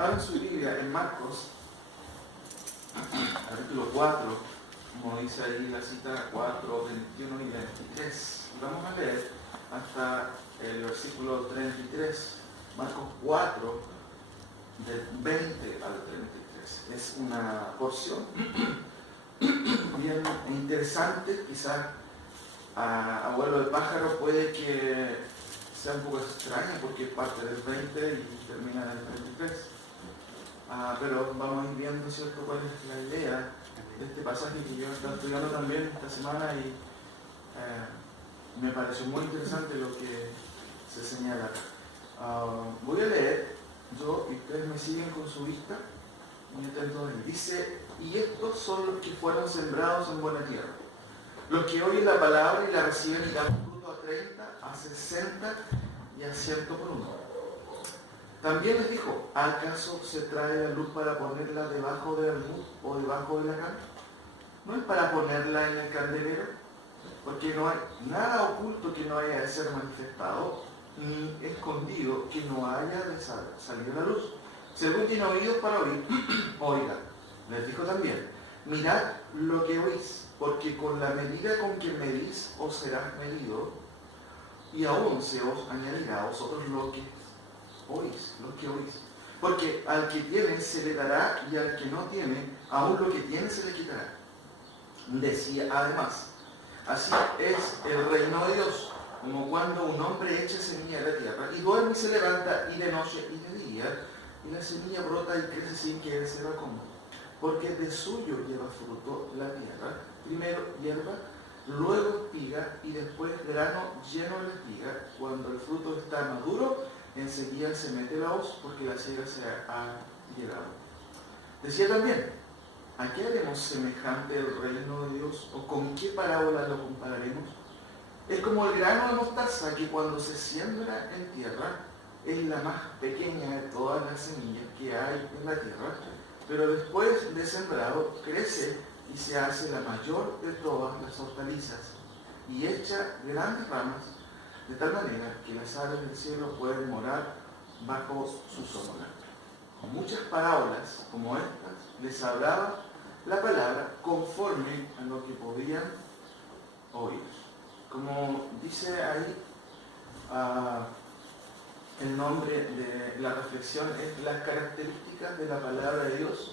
abran su Biblia en Marcos, capítulo 4, como dice ahí la cita 4, 21 y 23. Vamos a leer hasta el versículo 33. Marcos 4, del 20 al 33. Es una porción bien interesante, quizás a vuelo de pájaro puede que sea un poco extraña porque parte del 20 y termina en el 33. Pero vamos a ir viendo, ¿cierto?, cuál es la idea de este pasaje que yo he estado estudiando también esta semana y me pareció muy interesante lo que se señala. Voy a leer yo y ustedes me siguen con su vista muy atentos ahí. Dice: y estos son los que fueron sembrados en buena tierra, los que oyen la palabra y la reciben y dan fruto a 30, a 60 y a 100 por uno. También les dijo: ¿acaso se trae la luz para ponerla debajo del almud o debajo de la cama? ¿No es para ponerla en el candelero? Porque no hay nada oculto que no haya de ser manifestado, ni escondido que no haya de salir a la luz. Según tiene oídos para oír, oiga. Les dijo también: mirad lo que oís, porque con la medida con que medís os será medido, y aún se os añadirá a vosotros lo que oís, porque al que tiene se le dará, y al que no tiene, aún lo que tiene se le quitará. Decía además: así es el reino de Dios, como cuando un hombre echa semilla en la tierra, y duerme y se levanta, y de noche y de día, y la semilla brota y crece sin que él sepa cómo. Porque de suyo lleva fruto la tierra, primero hierba, luego espiga, y después grano lleno de espiga. Cuando el fruto está maduro, enseguida se mete la hoz, porque la siega se ha llegado. Decía también: ¿a qué haremos semejante el reino de Dios? ¿O con qué parábola lo compararemos? Es como el grano de mostaza, que cuando se siembra en tierra es la más pequeña de todas las semillas que hay en la tierra, pero después de sembrado crece y se hace la mayor de todas las hortalizas, y echa grandes ramas, de tal manera que las aves del cielo pueden morar bajo su sombra. Con muchas parábolas como estas les hablaba la palabra conforme a lo que podían oír. Como dice ahí, el nombre de la reflexión es las características de la palabra de Dios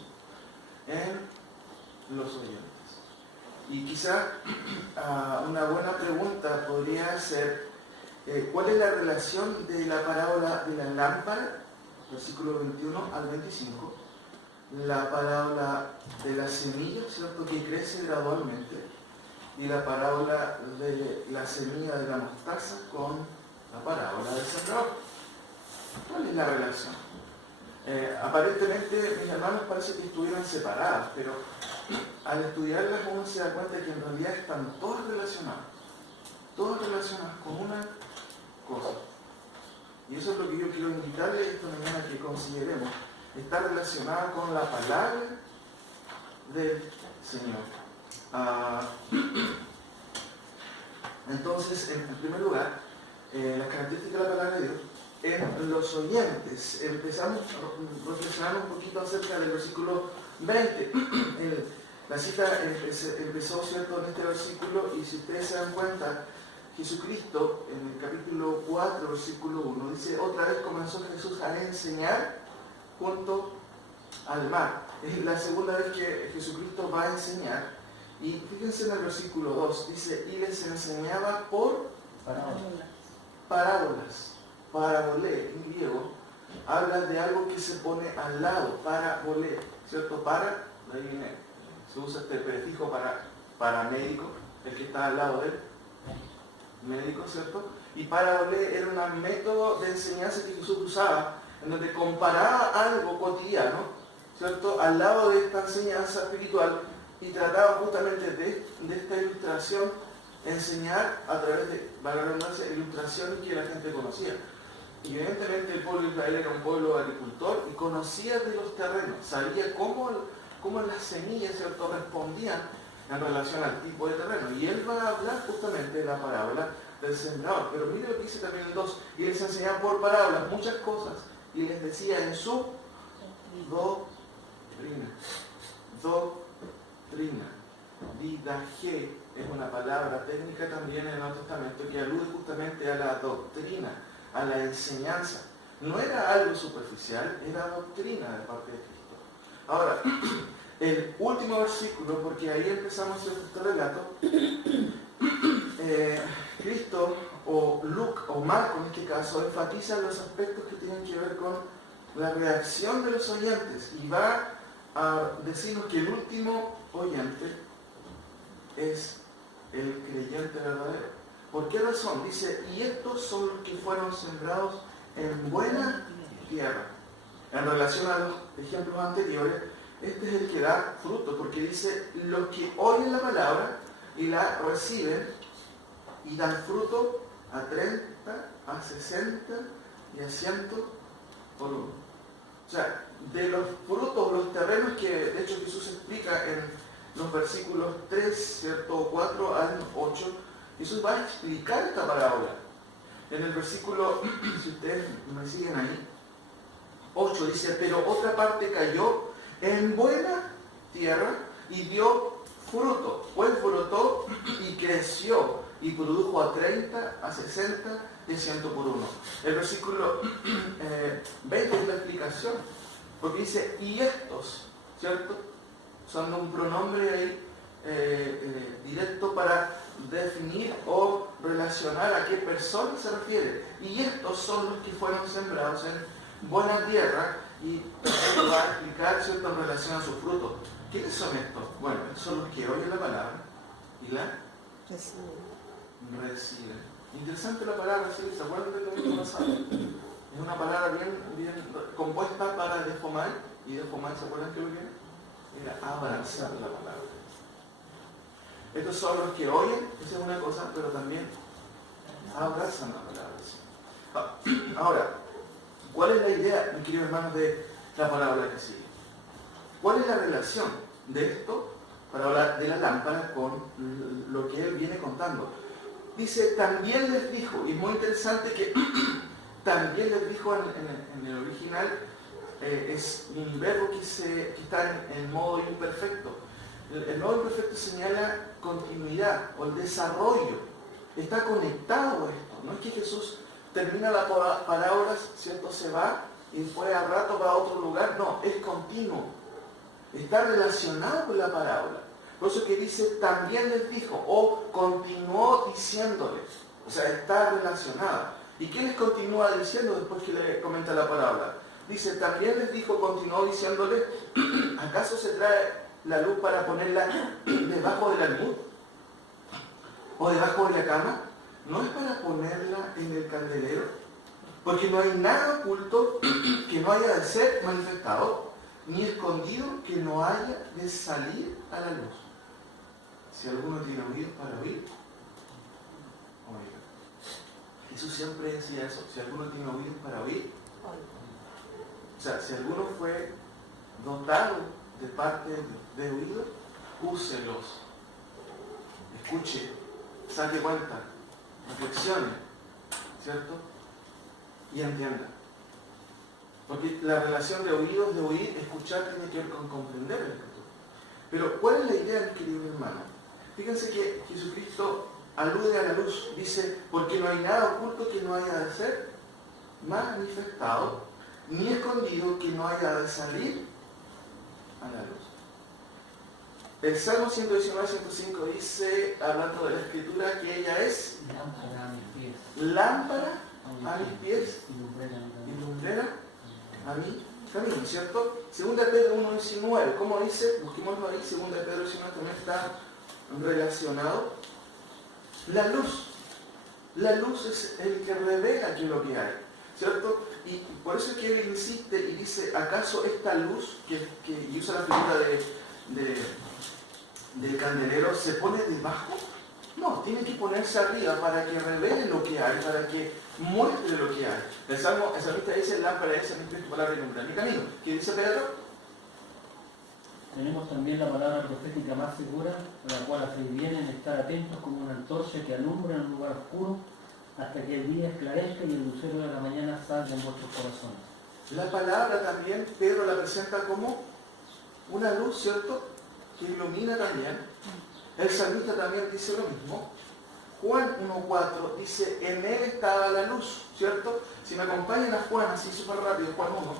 en los oyentes. Y quizá una buena pregunta podría ser: ¿cuál es la relación de la parábola de la lámpara, versículo 21 al 25, la parábola de la semilla, ¿cierto?, que crece gradualmente, y la parábola de la semilla de la mostaza con la parábola del sembrador? ¿Cuál es la relación? Aparentemente, mis hermanos parece que estuvieran separadas, pero al estudiarlas uno se da cuenta que en realidad están todas relacionadas con una cosa. Y eso es lo que yo quiero invitarle esta mañana que consideremos. Está relacionada con la palabra del Señor. Entonces, en primer lugar, las características de la palabra de Dios en los oyentes. Empezamos a reflexionar un poquito acerca del versículo 20. La cita empezó, ¿cierto?, en este versículo, y si ustedes se dan cuenta, Jesucristo en el capítulo 4, versículo 1, dice: otra vez comenzó Jesús a enseñar junto al mar. Es la segunda vez que Jesucristo va a enseñar. Y fíjense en el versículo 2, dice: y les enseñaba por parábolas. Parabolé en griego habla de algo que se pone al lado, parabolé, ¿cierto? Para, de ahí viene, se usa este prefijo para médico, el que está al lado del médico, ¿cierto? Y parabolé era un método de enseñanza que Jesús usaba, en donde comparaba algo cotidiano, ¿cierto?, al lado de esta enseñanza espiritual, y trataba justamente de esta ilustración, enseñar a través de, valga la redundancia, ilustraciones que la gente conocía. Y evidentemente el pueblo de Israel era un pueblo agricultor y conocía de los terrenos, sabía cómo las semillas, ¿cierto?, respondían en relación al tipo de terreno. Y él va a hablar justamente de la parábola del sembrador. Pero mire lo que dice también el 2: y les enseñaba por parábolas muchas cosas, y les decía en su Doctrina. Doctrina. Didaje es una palabra técnica también en el Nuevo Testamento que alude justamente a la doctrina, a la enseñanza. No era algo superficial, era doctrina de parte de Cristo. Ahora, el último versículo, porque ahí empezamos este relato, Cristo o Luke o Marco en este caso enfatiza los aspectos que tienen que ver con la reacción de los oyentes y va a decirnos que el último oyente es el creyente verdadero. ¿Por qué razón? Dice, y estos son los que fueron sembrados en buena tierra. En relación a los ejemplos anteriores, este es el que da fruto, porque dice, los que oyen la palabra y la reciben y dan fruto a 30, a 60 y a 100 por uno. O sea, de los frutos, los terrenos que de hecho Jesús explica en los versículos 3, ¿cierto? 4 al 8, Jesús va a explicar esta parábola. En el versículo, si ustedes me siguen ahí, 8 dice, pero otra parte cayó en buena tierra y dio fruto, pues brotó y creció y produjo a 30, a 60 y a 100 por uno. El versículo 20 es la explicación, porque dice, y estos, ¿cierto? Usando un pronombre ahí directo para definir o relacionar a qué persona se refiere. Y estos son los que fueron sembrados en buena tierra, y va a explicar, ¿cierto?, en relación a su fruto. ¿Quiénes son estos? Bueno, estos son los que oyen la palabra y la reciben. Interesante la palabra, ¿sí? ¿Se acuerdan de lo mismo pasado? Es una palabra bien compuesta para defomar, y defomar, ¿se acuerdan qué es lo que era? Abrazar la palabra. Estos son los que oyen, esa es una cosa, pero también abrazan la palabra. ¿Sí? Ahora, ¿cuál es la idea, mis queridos hermanos, de la palabra que sigue? ¿Cuál es la relación de esto, para hablar de la lámpara, con lo que él viene contando? Dice, también les dijo, y es muy interesante que también les dijo en el original, es un verbo que está en modo imperfecto. El modo imperfecto señala continuidad o el desarrollo. Está conectado a esto. No es que Jesús termina la parábola, ¿cierto?, se va y después al rato va a otro lugar. No, es continuo. Está relacionado con la parábola. Por eso que dice, también les dijo, o continuó diciéndoles. O sea, está relacionada. ¿Y qué les continúa diciendo después que le comenta la parábola? Dice, también les dijo, continuó diciéndoles, ¿acaso se trae la luz para ponerla debajo del almud? ¿O debajo de la cama? ¿No es para ponerla en el candelero? Porque no hay nada oculto que no haya de ser manifestado, ni escondido que no haya de salir a la luz. Si alguno tiene oídos para oír, oiga. Jesús siempre decía eso, si alguno tiene oídos para oír, o sea, si alguno fue dotado de parte de oídos, úselos, escuche, saque cuenta, reflexione, ¿cierto? Y entienda. Porque la relación de oídos, de oír, escuchar, tiene que ver con comprender el Escritura. Pero, ¿cuál es la idea, mis queridos hermanos? Fíjense que Jesucristo alude a la luz, dice, porque no hay nada oculto que no haya de ser manifestado, ni escondido que no haya de salir a la luz. El Salmo 119, 105 dice, hablando de la Escritura, que ella es lámpara a mis pies y lumbrera a mi camino, ¿cierto? 2 Pedro 1:19, ¿cómo dice? Busquémoslo ahí, 2 Pedro 1:19 también está relacionado. La luz es el que revela qué es lo que hay, ¿cierto? Y por eso es que él insiste y dice, ¿acaso esta luz, y usa la figura del candelero, se pone debajo? No, tiene que ponerse arriba para que revele lo que hay, para que muestre lo que hay. El salmista dice, lámpara es tu palabra y lumbrera mi camino. ¿Qué dice Pedro? Tenemos también la palabra profética más segura, la cual hace bien en estar atentos como una antorcha que alumbra en un lugar oscuro hasta que el día esclarezca y el lucero de la mañana salga en vuestros corazones. La palabra también, Pedro la presenta como una luz, ¿cierto? Que ilumina también. El salmista también dice lo mismo. Juan 1.4 dice, en él estaba la luz, ¿cierto? Si me acompañan a Juan, así súper rápido, Juan 1,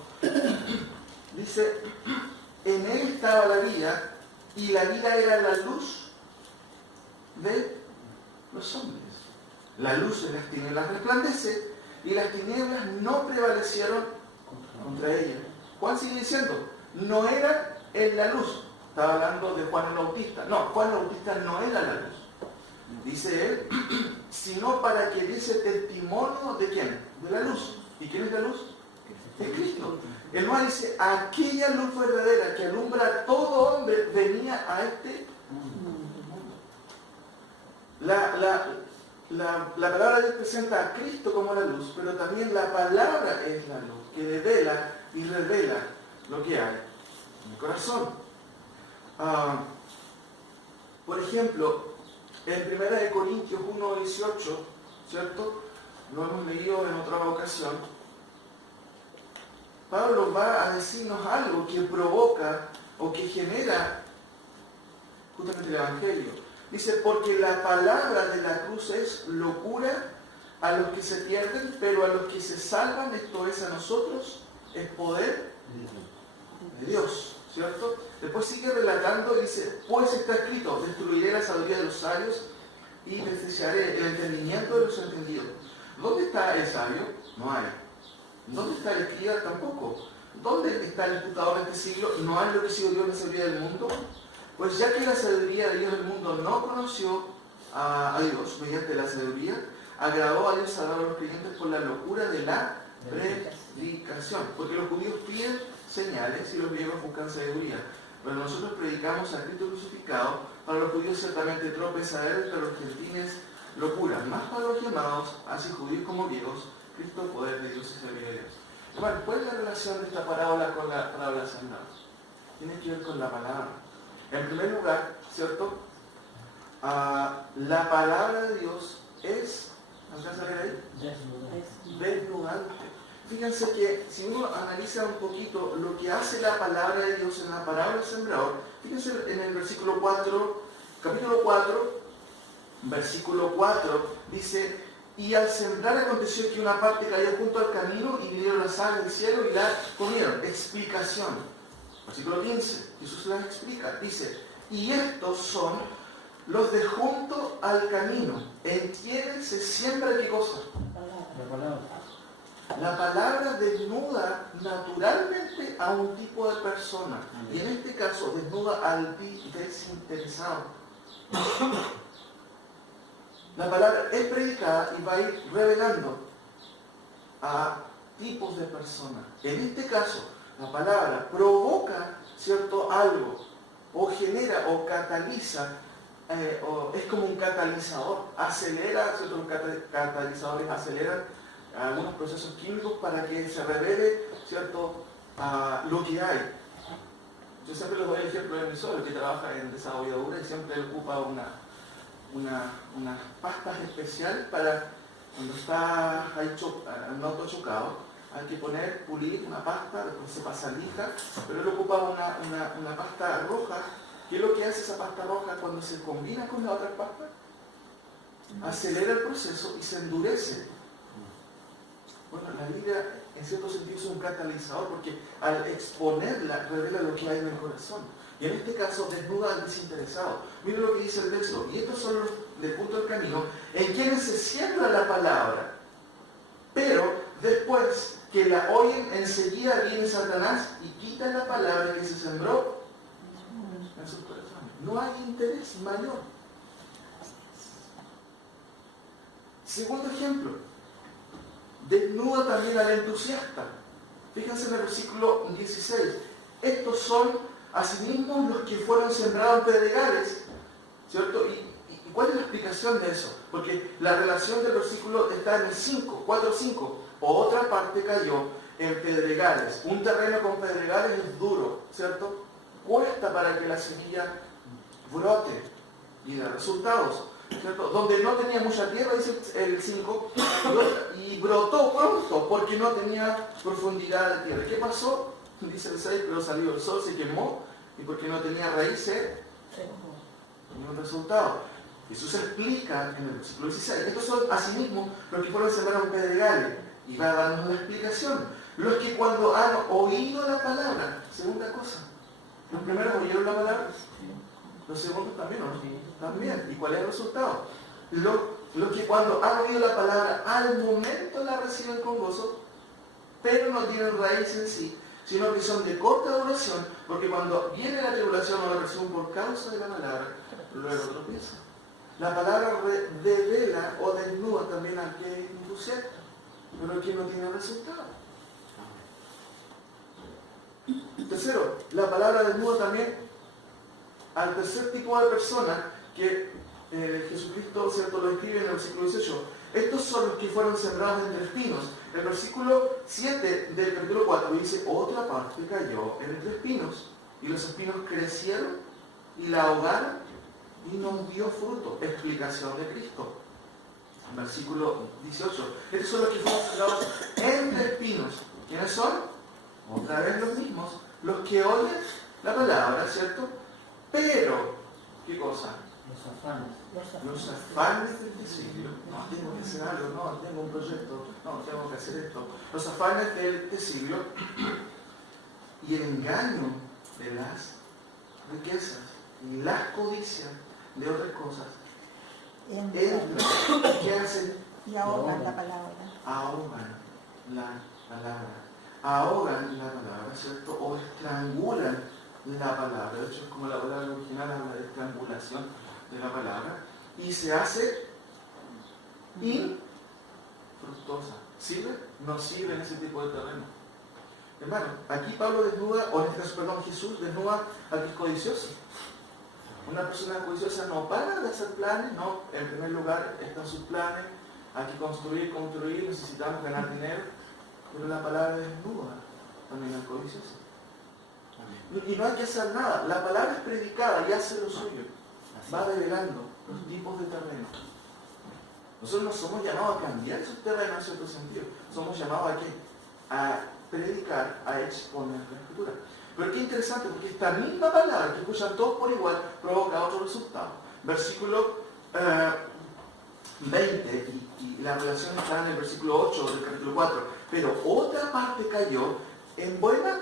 dice, en él estaba la vida, y la vida era la luz de los hombres. La luz de las tinieblas resplandece, y las tinieblas no prevalecieron contra ella. Juan sigue diciendo, no era en la luz. Estaba hablando de Juan el Bautista. No, Juan el Bautista no era la luz. Dice él, sino para que diese testimonio de quién? De la luz. ¿Y quién es la luz? Es Cristo. El Noah dice, aquella luz verdadera que alumbra a todo hombre venía a este mundo. La palabra de Dios presenta a Cristo como la luz, pero también la palabra es la luz, que devela y revela lo que hay en el corazón. Por ejemplo, en 1 Corintios 1.18, ¿cierto? Lo hemos leído en otra ocasión. Pablo va a decirnos algo que provoca o que genera justamente el Evangelio. Dice, porque la palabra de la cruz es locura a los que se pierden, pero a los que se salvan, esto es a nosotros, es poder de Dios, ¿cierto? Después sigue relatando y dice, pues está escrito, destruiré la sabiduría de los sabios y despreciaré el entendimiento de los entendidos. ¿Dónde está el sabio? No hay. ¿Dónde está el escriba? Tampoco. ¿Dónde está el disputador de este siglo? No hay lo que sido Dios la sabiduría del mundo. Pues ya que la sabiduría de Dios del mundo no conoció a Dios mediante la sabiduría, agradó a Dios salvar a los creyentes por la locura de la predicación. Porque los judíos piden señales y los griegos buscan sabiduría. Pero nosotros predicamos a Cristo crucificado, para los judíos ciertamente tropezadero, para los gentiles locura. Más para los llamados, así judíos como griegos, Cristo poder de Dios y sabiduría de Dios. Bueno, ¿cuál es la relación de esta parábola con la parábola de sembrados? Tiene que ver con la palabra. En primer lugar, ¿cierto? La palabra de Dios es, ¿alcanza a ver ahí? Desnudante. Fíjense que si uno analiza un poquito lo que hace la palabra de Dios en la parábola del sembrador, fíjense en el versículo 4, capítulo 4, versículo 4, dice, y al sembrar aconteció que una parte cayó junto al camino y vinieron las aves del cielo y la comieron. Explicación. Versículo 15, Jesús las explica, dice, y estos son los de junto al camino, en quienes se siembra ¿qué cosa? La palabra desnuda naturalmente a un tipo de persona, y en este caso desnuda al desinteresado. La palabra es predicada y va a ir revelando a tipos de personas. En este caso, la palabra provoca, ¿cierto?, algo, o genera, o cataliza, o es como un catalizador, acelera, ¿cierto? Los catalizadores aceleran algunos procesos químicos para que se revele, ¿cierto?, lo que hay. Yo siempre les doy el ejemplo de mi suegro, que trabaja en desarrolladura y siempre ocupa unas pastas especiales para cuando está en auto chocado. Hay que pulir una pasta, después se pasa lija, pero él ocupa una pasta roja. ¿Qué es lo que hace esa pasta roja cuando se combina con la otra pasta? Acelera el proceso y se endurece. Bueno, la Biblia en cierto sentido es un catalizador porque al exponerla revela lo que hay en el corazón. Y en este caso desnuda al desinteresado. Miren lo que dice el texto. Y estos son los del punto del camino en quienes se siembra la palabra. Pero después que la oyen, enseguida viene Satanás y quita la palabra que se sembró en sus corazones. No hay interés mayor. Segundo ejemplo, desnuda también al entusiasta. Fíjense en el versículo 16. Estos son asimismo los que fueron sembrados en pedregales, ¿cierto? ¿Y cuál es la explicación de eso? Porque la relación del versículo está en el 5, 4, 5. Otra parte cayó en pedregales. Un terreno con pedregales es duro, ¿cierto? Cuesta para que la semilla brote y dé resultados. ¿cierto? Donde no tenía mucha tierra, dice el 5, y brotó pronto porque no tenía profundidad de tierra. ¿Qué pasó? Dice el 6, pero salió el sol, se quemó, y porque no tenía raíces, tenía un resultado. Jesús explica en el versículo 16, estos son asimismo los que fueron sembrados en pedregales, y va a darnos la explicación. Los que cuando han oído la palabra, segunda cosa, los primeros oyeron la palabra, los segundos también, ¿o no? También. ¿Y cuál es el resultado? Los que cuando han oído la palabra, al momento la reciben con gozo, pero no tienen raíz en sí, sino que son de corta duración, porque cuando viene la tribulación o la presión por causa de la palabra, luego tropieza. La palabra revela o desnuda también al que es entusiasta, pero al que no tiene resultado. Tercero, la palabra desnuda también al tercer tipo de personas que Jesucristo, ¿cierto?, lo escribe en el versículo 18. Estos son los que fueron sembrados entre espinos. El versículo 7 del capítulo 4 dice, otra parte cayó entre espinos, y los espinos crecieron y la ahogaron y no dio fruto. Explicación de Cristo. Versículo 18. Estos son los que fueron sembrados entre espinos. ¿Quiénes son? Otra vez los mismos. Los que oyen la palabra, ¿cierto? Pero, ¿qué cosa? Los afanes del siglo. No, tengo que hacer algo, no, tengo un proyecto, no, tengo que hacer esto. Los afanes del siglo y el engaño de las riquezas y las codicias de otras cosas entran. ¿Qué hacen? Y ahogan la palabra. Ahogan la palabra. Ahogan la palabra, ¿cierto? O estrangulan la palabra. De hecho, es como la palabra original habla de estrangulación de la palabra. Y se hace infructuosa. ¿Sirve? No sirve en ese tipo de terreno. Hermano, aquí Pablo desnuda, o en este caso, perdón, Jesús desnuda al que es codicioso. Una persona codiciosa no para de hacer planes, no. En primer lugar están sus planes, hay que construir, necesitamos ganar dinero, pero la palabra desnuda también al codicioso. Y no hay que hacer nada, la palabra es predicada y hace lo suyo, va revelando los tipos de terreno. Nosotros no somos llamados a cambiar esos terrenos en cierto sentido, somos llamados a ¿qué? A predicar, a exponer la Escritura. Pero qué interesante, porque esta misma palabra que escuchan todos por igual provoca otro resultado. Versículo 20, y la relación está en el versículo 8 del capítulo 4. Pero otra parte cayó en buena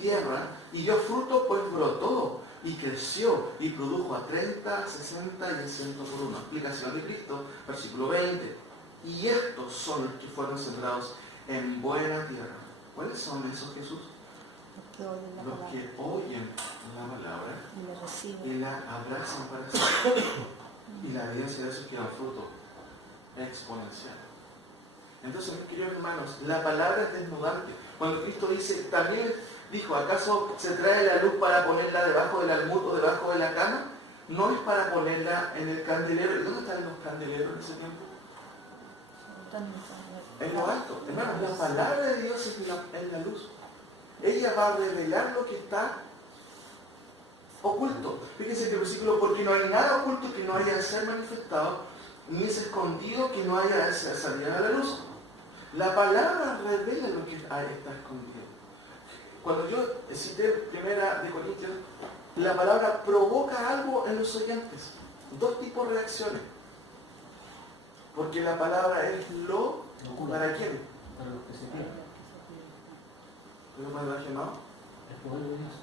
tierra y dio fruto, pues brotó y creció y produjo a 30, 60 y 100 por uno. Explicación de Cristo, versículo 20. Y estos son los que fueron sembrados en buena tierra. ¿Cuáles son esos, Jesús? Los que oyen la palabra y la abrazan para sí. Y la evidencia de eso es que da fruto exponencial. Entonces, mis queridos hermanos, la palabra es desnudante. Cuando Cristo dice, también dijo, ¿acaso se trae la luz para ponerla debajo del almud o debajo de la cama? No es para ponerla en el candelero. ¿Y dónde están los candeleros en ese tiempo? En lo alto. Hermanos, la palabra de Dios es la luz. Ella va a revelar lo que está oculto. Fíjense que el versículo, porque no hay nada oculto que no haya de ser manifestado, ni es escondido que no haya de salir a la luz. La palabra revela lo que está escondido. Cuando yo cité primera de Corintios, la palabra provoca algo en los oyentes. Dos tipos de reacciones. Porque la palabra es lo, ¿para quién? Para los que se pierden. ¿Pero para el llamado? El poder de Dios.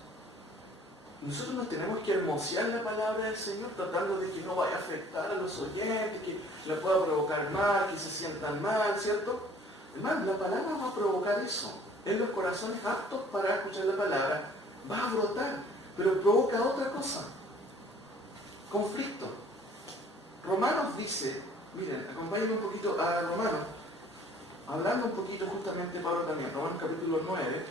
Nosotros nos tenemos que hermosear la palabra del Señor, tratando de que no vaya a afectar a los oyentes, que le pueda provocar mal, que se sientan mal, ¿cierto? Hermano, la palabra va a provocar eso. En los corazones aptos para escuchar la palabra, va a brotar, pero provoca otra cosa. Conflicto. Romanos dice, miren, acompáñenme un poquito a Romanos, hablando un poquito justamente Pablo también, Romanos capítulo 9.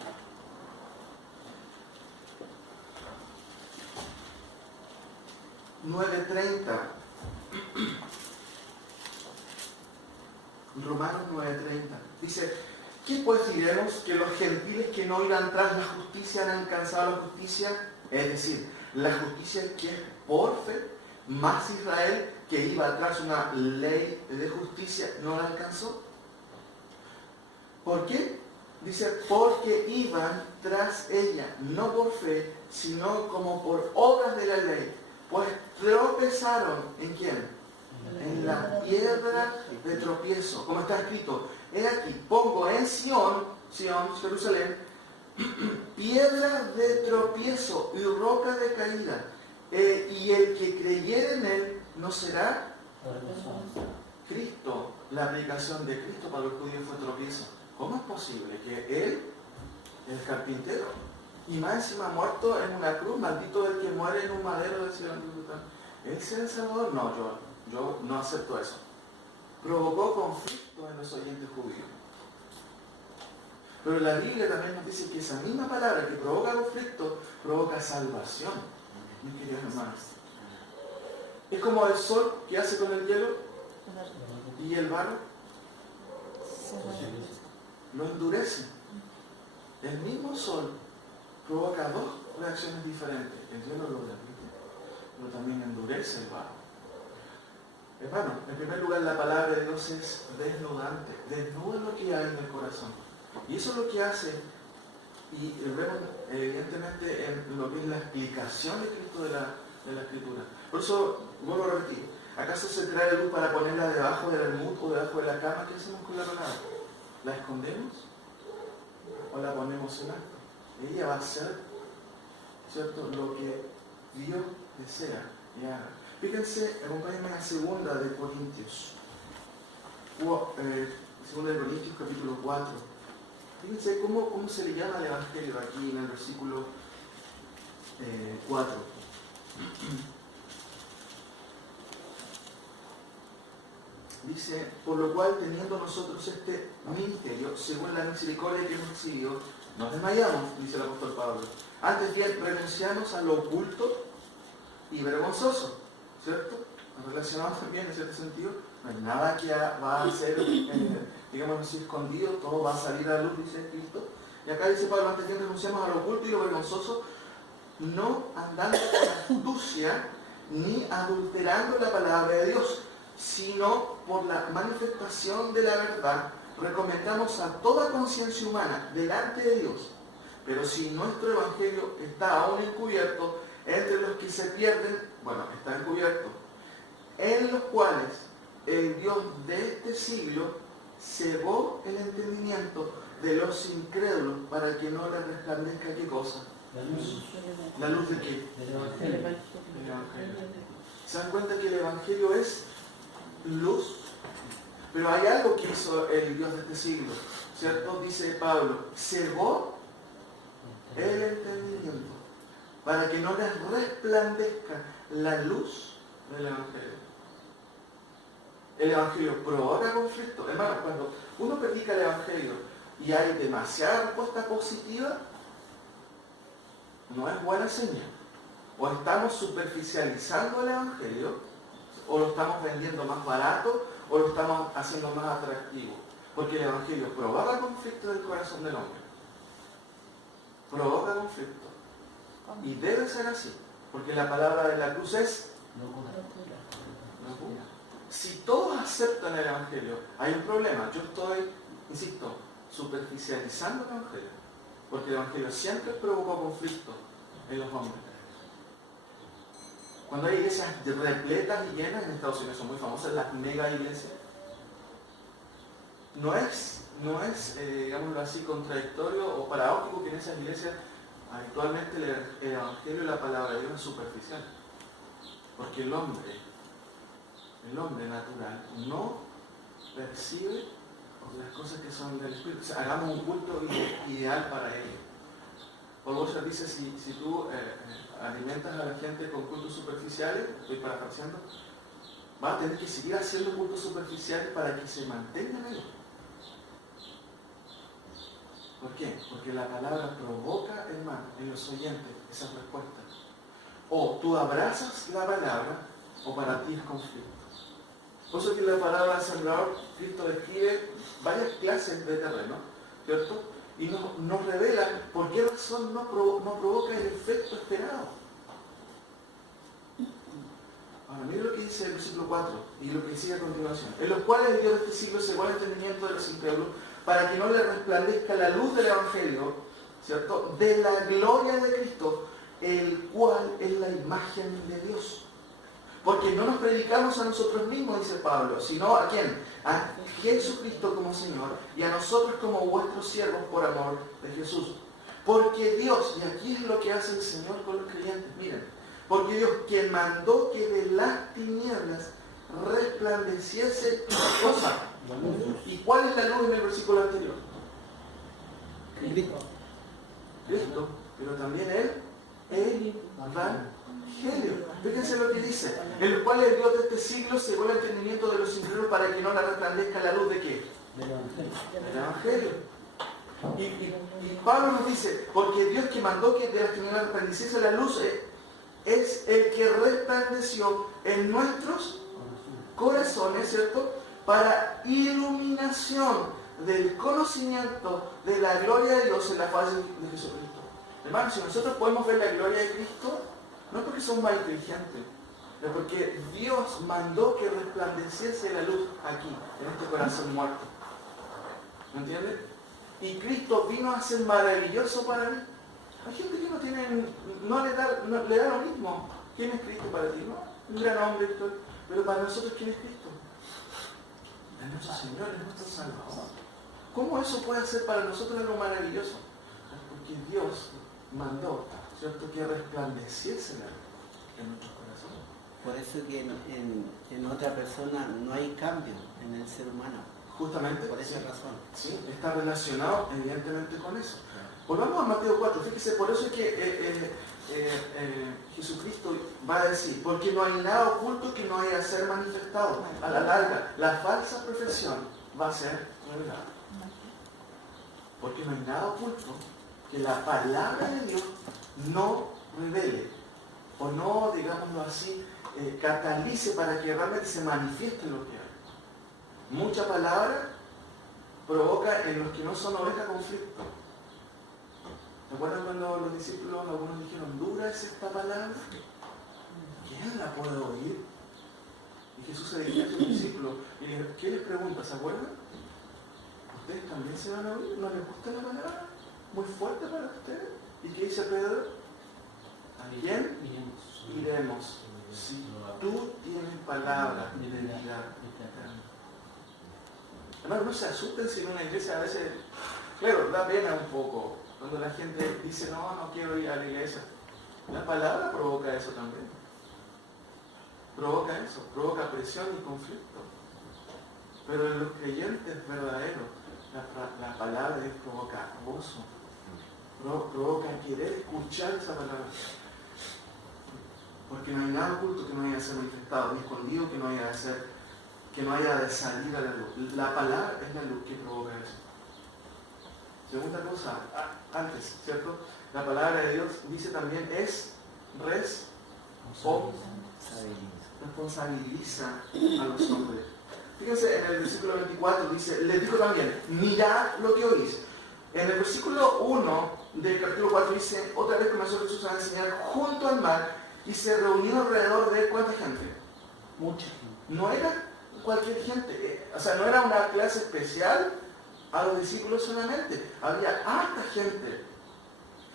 Romanos 9:30 dice, ¿qué pues diremos? Que los gentiles que no irán tras la justicia han alcanzado la justicia, es decir, la justicia que es por fe, más Israel que iba tras una ley de justicia no la alcanzó. ¿Por qué? Dice, porque iban tras ella, no por fe, sino como por obras de la ley. Pues tropezaron, ¿en quién? En la piedra de tropiezo. Como está escrito, he aquí, pongo en Sión, Jerusalén, piedra de tropiezo y roca de caída. Y el que creyere en él no será Cristo. La predicación de Cristo para los judíos fue tropiezo. ¿Cómo es posible que él, el carpintero, y más encima muerto en una cruz, maldito el que muere en un madero, decía él sea el Salvador? No, yo no acepto eso. Provocó conflicto en los oyentes judíos. Pero la Biblia también nos dice que esa misma palabra que provoca conflicto, provoca salvación, mis queridos hermanos. Es como el sol que hace con el hielo y el barro, lo endurece. El mismo sol provoca dos reacciones diferentes. El hielo lo derrite, pero también endurece el barro. Hermano, en primer lugar, la palabra de Dios es desnudante, desnuda lo que hay en el corazón. Y eso es lo que hace, y vemos evidentemente en lo que es la explicación de Cristo de la Escritura. Por eso, vuelvo a repetir, ¿acaso se trae luz para ponerla debajo del almud o debajo de la cama? ¿Qué hacemos con la palabra? ¿La escondemos o la ponemos en alto? Ella va a ser, ¿cierto?, lo que Dios desea y haga. Fíjense, acompáñenme a 2 de Corintios. 2 de Corintios capítulo 4. Fíjense cómo se le llama al Evangelio aquí en el versículo 4. Dice, por lo cual teniendo nosotros este ministerio, según la misericordia que hemos recibido, nos desmayamos, dice el apóstol Pablo. Antes bien, renunciamos a lo oculto y vergonzoso, ¿cierto? Relacionado también en cierto sentido, no hay nada que va a ser, digamos así, escondido, todo va a salir a la luz, dice Cristo. Y acá dice Pablo, antes bien renunciamos a lo oculto y lo vergonzoso, no andando con astucia ni adulterando la palabra de Dios, sino por la manifestación de la verdad, recomendamos a toda conciencia humana delante de Dios. Pero si nuestro evangelio está aún encubierto, entre los que se pierden, bueno, está encubierto, en los cuales el Dios de este siglo cegó el entendimiento de los incrédulos para que no les resplandezca ¿qué cosa? La luz. ¿La luz de qué? Del Evangelio. El Evangelio. ¿Se dan cuenta que el Evangelio es luz? Pero hay algo que hizo el Dios de este siglo, ¿cierto? Dice Pablo, cegó el entendimiento para que no les resplandezca la luz del Evangelio. El Evangelio provoca conflicto. Hermano, cuando uno predica el Evangelio y hay demasiada respuesta positiva, no es buena señal. O estamos superficializando el Evangelio, o lo estamos vendiendo más barato, o lo estamos haciendo más atractivo. Porque el Evangelio provoca conflicto del corazón del hombre. Provoca conflicto. Y debe ser así, porque la palabra de la cruz es locura. Si todos aceptan el Evangelio, hay un problema. Yo estoy, insisto, superficializando el Evangelio, porque el Evangelio siempre provocó conflicto en los hombres. Cuando hay iglesias repletas y llenas, en Estados Unidos son muy famosas las mega iglesias, no es digámoslo así, contradictorio o paradójico que en esas iglesias actualmente el Evangelio y la palabra de Dios es superficial. Porque el hombre natural no percibe las cosas que son del Espíritu. O sea, hagamos un culto ideal para ello. Paul Washer dice, si tú alimentas a la gente con cultos superficiales, estoy parafraseando, vas a tener que seguir haciendo cultos superficiales para que se mantengan ellos. ¿Por qué? Porque la palabra provoca, hermano, en los oyentes esas respuestas. O tú abrazas la palabra, o para ti es conflicto. Por eso que la palabra del Salvador, Cristo describe varias clases de terreno, ¿cierto? Y nos revela por qué razón no provoca el efecto esperado. Ahora, mire lo que dice el versículo 4 y lo que sigue a continuación. En los cuales el Dios de este siglo cegó el entendimiento de los incrédulos para que no le resplandezca la luz del Evangelio, ¿cierto?, de la gloria de Cristo, el cual es la imagen de Dios. Porque no nos predicamos a nosotros mismos, dice Pablo, sino ¿a quién? A Jesucristo como Señor y a nosotros como vuestros siervos por amor de Jesús. Porque Dios, y aquí es lo que hace el Señor con los creyentes, miren, porque Dios quien mandó que de las tinieblas resplandeciese la cosa. ¿Y cuál es la luz en el versículo anterior? Cristo. Cristo, pero también el Evangelio. Fíjense lo que dice, en el cual el Dios de este siglo cegó el entendimiento de los incrédulos para que no le resplandezca la luz de ¿qué? Del Evangelio. Del Evangelio. Y Pablo nos dice, porque Dios que mandó que de las tinieblas resplandeciese la luz es el que resplandeció en nuestros corazones, ¿cierto?, para iluminación del conocimiento de la gloria de Dios en la faz de Jesucristo. Hermanos, si nosotros podemos ver la gloria de Cristo, no es porque somos más inteligentes, es porque Dios mandó que resplandeciese la luz aquí, en este corazón muerto. ¿Me entiendes? Y Cristo vino a ser maravilloso para mí. Hay gente que no le da lo mismo. ¿Quién es Cristo para ti? No, un gran hombre, pero para nosotros, ¿quién es Cristo? Es nuestro Señor, es nuestro Salvador. ¿Cómo eso puede ser para nosotros algo maravilloso? Porque Dios mandó, ¿cierto?, que resplandeciese la luz en nuestros corazones. Por eso que en otra persona no hay cambio en el ser humano. Justamente. Por esa razón. Sí, está relacionado evidentemente con eso. Volvamos a Mateo 4. Fíjese, por eso es que Jesucristo va a decir, porque no hay nada oculto que no haya de ser manifestado. A la larga, la falsa perfección va a ser revelada. Porque no hay nada oculto que la palabra de Dios no revele, o no, digámoslo así, catalice para que realmente se manifieste lo que hay. Mucha palabra provoca en los que no son ovejas conflicto. ¿Se acuerdan cuando los discípulos, algunos dijeron, dura es esta palabra? ¿Quién la puede oír? Y Jesús se dirige a sus discípulos y les, ¿qué les pregunta? ¿Se acuerdan? ¿Ustedes también se van a oír? ¿No les gusta la palabra? ¿Muy fuerte para ustedes? ¿Y qué dice Pedro? ¿A quién iremos? Si tú tienes palabra de vida. Hermano, no se asusten si en una iglesia a veces, claro, da pena un poco cuando la gente dice, no quiero ir a la iglesia. La palabra provoca eso también. Provoca eso, provoca presión y conflicto. Pero en los creyentes verdaderos, la palabra de Dios provoca gozo, provoca querer escuchar esa palabra. Porque no hay nada oculto que no haya de ser manifestado, ni escondido que no haya de salir a la luz. La palabra es la luz que provoca eso. Segunda cosa, antes, ¿cierto? La palabra de Dios dice también responsabiliza a los hombres. Fíjense, en el versículo 24 dice, les dijo también, mirad lo que oís. En el versículo 1 del capítulo 4 dice, otra vez comenzó Jesús a enseñar junto al mar y se reunió alrededor de ¿cuánta gente? Mucha gente. No era cualquier gente, o sea, no era una clase especial a los discípulos solamente, había harta gente.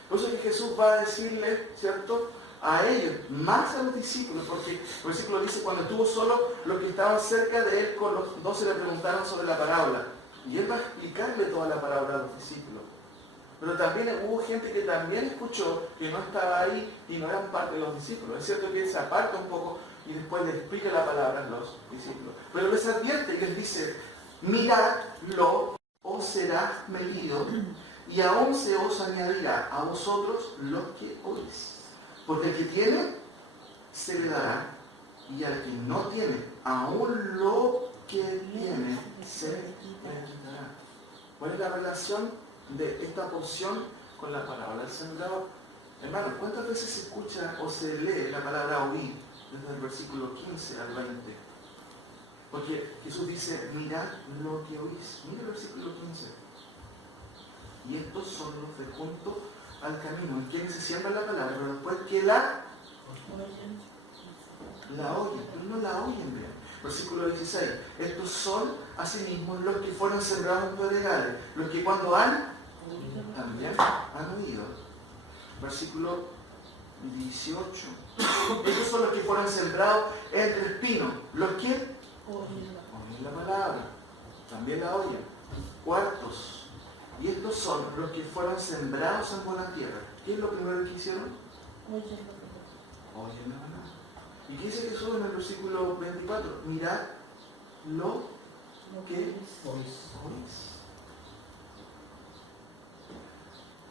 Por eso es que Jesús va a decirle, ¿cierto?, a ellos, más a los discípulos, porque el versículo dice, cuando estuvo solo, los que estaban cerca de él con los 12 le preguntaron sobre la parábola, y él va a explicarle toda la parábola a los discípulos. Pero también hubo gente que también escuchó, que no estaba ahí y no eran parte de los discípulos. Es cierto que él se aparta un poco y después le explica la palabra a los discípulos. Pero les advierte y les dice, miradlo, os será medido, y aún se os añadirá a vosotros los que oís. Porque el que tiene, se le dará, y al que no tiene, aún lo que tiene, se le dará. ¿Cuál es la relación de esta porción con la palabra del sembrador? Hermanos, ¿cuántas veces se escucha o se lee la palabra oír desde el versículo 15 al 20? Porque Jesús dice, mirad lo que oís. Mira el versículo 15. Y estos son los de junto al camino, en quienes se siembra la palabra, pero después que la la oyen, pero no la oyen bien. Versículo 16. Estos son asimismo los que fueron sembrados en pedregales, los que cuando también han oído. Versículo 18. Estos son los que fueron sembrados entre espinos, los que oyen la palabra, también la oyen. Cuartos. Y estos son los que fueron sembrados en buena tierra. ¿Qué es lo primero que hicieron? Oyen la palabra. ¿Y qué dice Jesús en el versículo 24? Mirad lo que oís.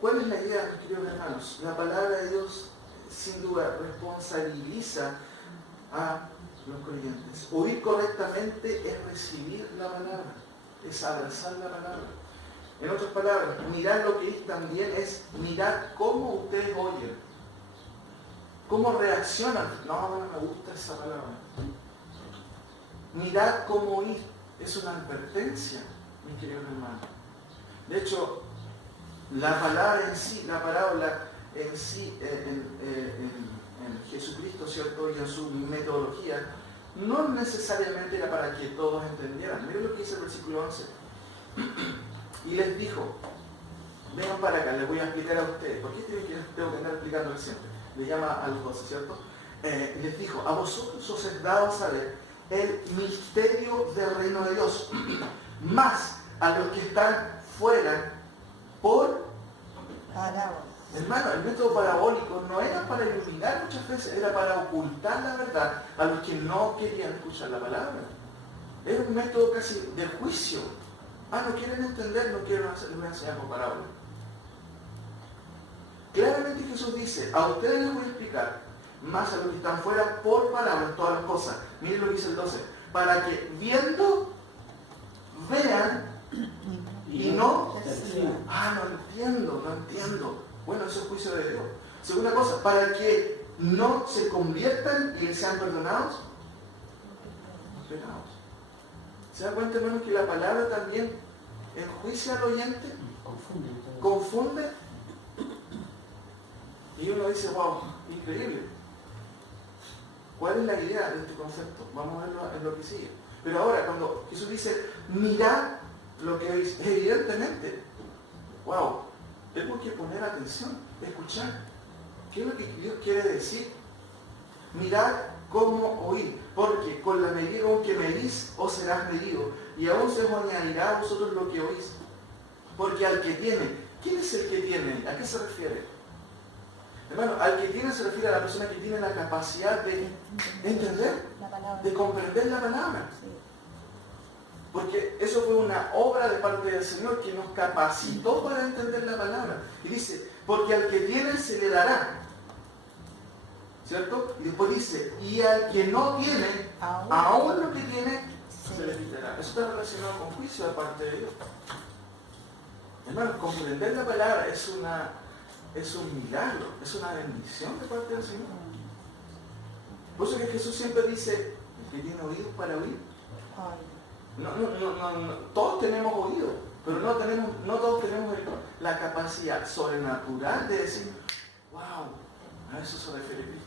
¿Cuál es la idea, mis queridos hermanos? La palabra de Dios, sin duda, responsabiliza a los creyentes. Oír correctamente es recibir la palabra, es abrazar la palabra. En otras palabras, mirar lo que es también es mirar cómo ustedes oyen, cómo reaccionan. No me gusta esa palabra. Mirar cómo oír es una advertencia, mis queridos hermanos. De hecho, la palabra en sí, la parábola en sí, en Jesucristo, ¿cierto? Y en su metodología, no necesariamente era para que todos entendieran. Miren lo que dice el versículo 11. Y les dijo, vengan para acá, les voy a explicar a ustedes. ¿Por qué tengo que andar explicándole siempre? Le llama a los 12, ¿cierto? Les dijo, a vosotros os es dado a saber el misterio del reino de Dios, más a los que están fuera por parábola. Hermano, el método parabólico no era para iluminar muchas veces, era para ocultar la verdad a los que no querían escuchar la palabra. Era un método casi de juicio. No quieren entender, no quieren hacer, les voy a enseñar por parábola. Claramente Jesús dice, a ustedes les voy a explicar, más a los que están fuera por parábolas, todas las cosas. Miren lo que dice el 12, para que viendo, vean y no no entiendo. Bueno, eso es juicio de Dios. Segunda cosa, para que no se conviertan y sean perdonados los pecados. ¿Se da cuenta, hermanos, que la palabra también enjuicia al oyente? Confunde. Y uno dice, wow, increíble. ¿Cuál es la idea de este concepto? Vamos a verlo en lo que sigue. Pero ahora, cuando Jesús dice, mirad lo que oís, evidentemente, wow, tengo que poner atención, escuchar. ¿Qué es lo que Dios quiere decir? Mirad cómo oír, porque con la medida con que medís, os serás medido, y aún se os añadirá a vosotros lo que oís. Porque al que tiene, ¿quién es el que tiene? ¿A qué se refiere? Hermano, al que tiene se refiere a la persona que tiene la capacidad de entender, de comprender la palabra. Porque eso fue una obra de parte del Señor que nos capacitó para entender la palabra. Y dice, porque al que tiene se le dará. ¿Cierto? Y después dice, y al que no tiene, aún lo que tiene, se le quitará. Eso está relacionado con juicio de parte de Dios. Hermano, comprender la palabra es un milagro, es una bendición de parte del Señor. Por eso que Jesús siempre dice, el que tiene oídos para oír. No, todos tenemos oído, pero no todos tenemos la capacidad sobrenatural de decir, wow, a eso se refiere Cristo.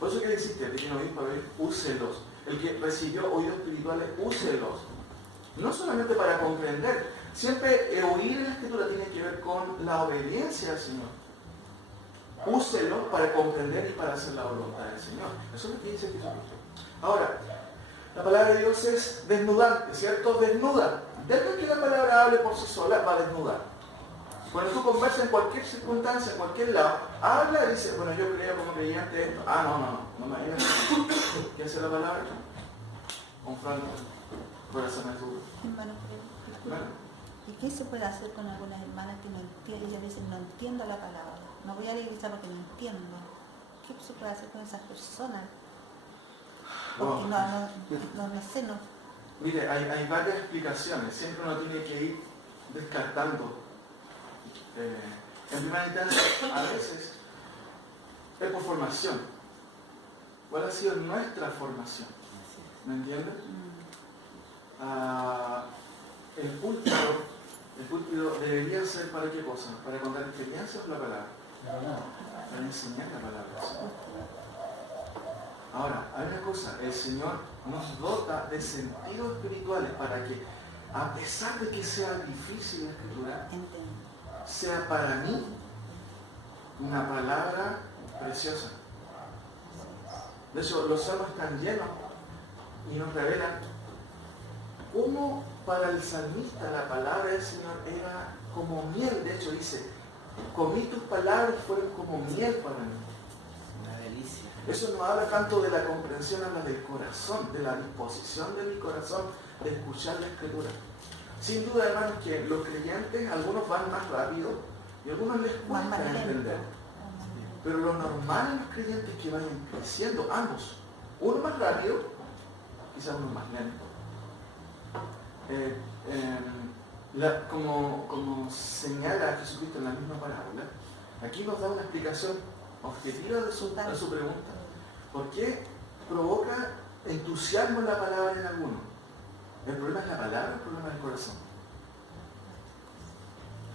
Por eso que existe, el que tiene oídos para oír, úselos. El que recibió oídos espirituales, úselos. No solamente para comprender, siempre oír en la Escritura tiene que ver con la obediencia al Señor. Úselos para comprender y para hacer la voluntad del Señor. Eso es lo que dice Jesucristo. Ahora, la palabra de Dios es desnudante, ¿cierto? Desnuda. Deja que la palabra hable por sí sola, va a desnudar. Cuando tú conversas en cualquier circunstancia, en cualquier lado, habla y dice, bueno, yo creo como creyente esto. No me digas. ¿Qué hace la palabra? Confronta. Corazones duros. Hermano, ¿y qué se puede hacer con algunas hermanas que no entienden? Ellas dicen, no entiendo la palabra. No voy a la iglesia porque no entiendo. ¿Qué se puede hacer con esas personas? Porque no sé. Mire, hay varias explicaciones. Siempre uno tiene que ir descartando. En primera instancia, a veces es por formación. ¿Cuál ha sido nuestra formación? ¿Me entiendes? El púlpito debería ser ¿para qué cosa? ¿Para contar experiencias o la palabra? Para enseñar la palabra. Ahora, hay una cosa, el Señor nos dota de sentidos espirituales para que, a pesar de que sea difícil la escritura, sea para mí una palabra preciosa. De hecho, los salmos están llenos y nos revelan cómo para el salmista la palabra del Señor era como miel. De hecho dice, comí tus palabras, fueron como miel para mí. Una delicia. Eso no habla tanto de la comprensión, habla del corazón, de la disposición de mi corazón de escuchar la escritura. Sin duda, hermanos, que los creyentes, algunos van más rápido y algunos les cuesta entender. Pero lo normal en los creyentes es que vayan creciendo, ambos. Uno más rápido, quizás uno más lento. Como señala Jesucristo en la misma parábola, aquí nos da una explicación objetiva de su pregunta. ¿Por qué provoca entusiasmo la palabra en alguno? ¿El problema es la palabra o el problema es el corazón?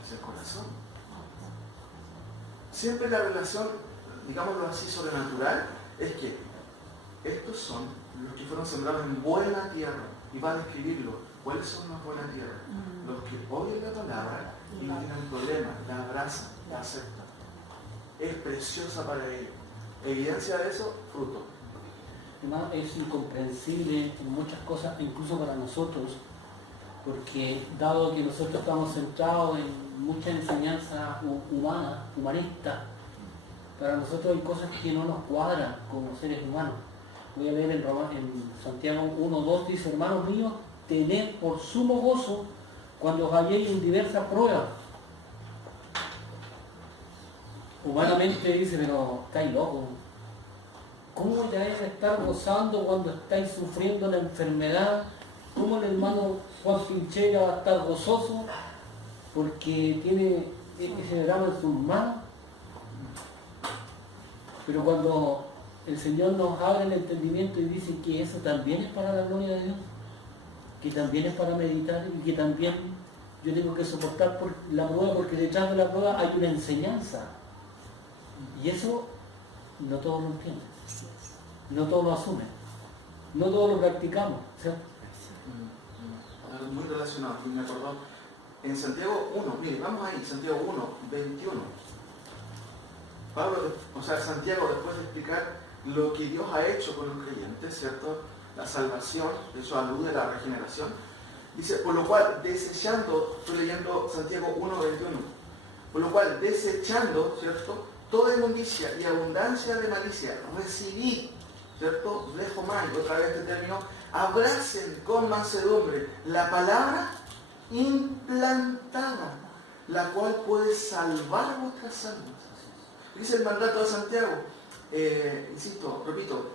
Es el corazón. Siempre la relación, digámoslo así, sobrenatural, es que estos son los que fueron sembrados en buena tierra. Y va a describirlo. ¿Cuáles son las buenas tierras? Los que oyen la palabra y no tienen problema, la abrazan, la aceptan. Es preciosa para ellos. Evidencia de eso, fruto. Además, es incomprensible en muchas cosas, incluso para nosotros, porque dado que nosotros estamos centrados en mucha enseñanza humana, humanista, para nosotros hay cosas que no nos cuadran como seres humanos. Voy a leer en Santiago 1:2, dice, hermanos míos, tened por sumo gozo cuando os halléis en diversas pruebas. Humanamente dice, pero estáis locos. ¿Cómo te vais a estar gozando cuando estáis sufriendo la enfermedad? ¿Cómo el hermano Juan Pinchera va a estar gozoso porque tiene ese drama en sus manos? Pero cuando el Señor nos abre el entendimiento y dice que eso también es para la gloria de Dios, que también es para meditar y que también yo tengo que soportar por la prueba, porque detrás de la prueba hay una enseñanza. Y eso no todos lo entienden, no todos lo asumen, no todos lo practicamos, ¿cierto? Muy relacionado, me acordó en Santiago 1, mire, vamos ahí, Santiago 1:21. Santiago, después de explicar lo que Dios ha hecho con los creyentes, ¿cierto? La salvación, eso alude a la regeneración. Dice, por lo cual, desechando, estoy leyendo Santiago 1:21, por lo cual, desechando, ¿cierto? Toda inmundicia y abundancia de malicia, recibid, ¿cierto? Lejomai, otra vez este término, abracen con mansedumbre la palabra implantada, la cual puede salvar vuestras almas. Dice el mandato de Santiago, insisto, repito,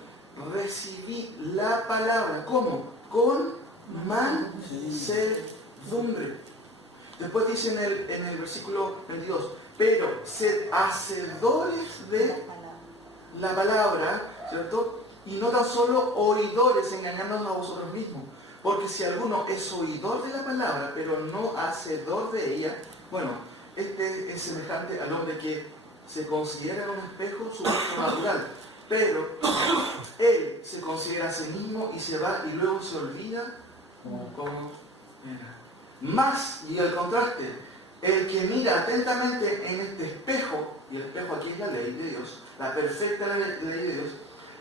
recibid la palabra, ¿cómo? Con mansedumbre. Después dice en el versículo 22, pero sed hacedores de la palabra, ¿cierto? Y no tan solo oidores, engañándonos a vosotros mismos. Porque si alguno es oidor de la palabra, pero no hacedor de ella, bueno, este es semejante al hombre que se considera en un espejo su rostro natural, pero él se considera a sí mismo y se va y luego se olvida como era. Más, y el contraste, el que mira atentamente en este espejo, y el espejo aquí es la ley de Dios, la perfecta ley de Dios,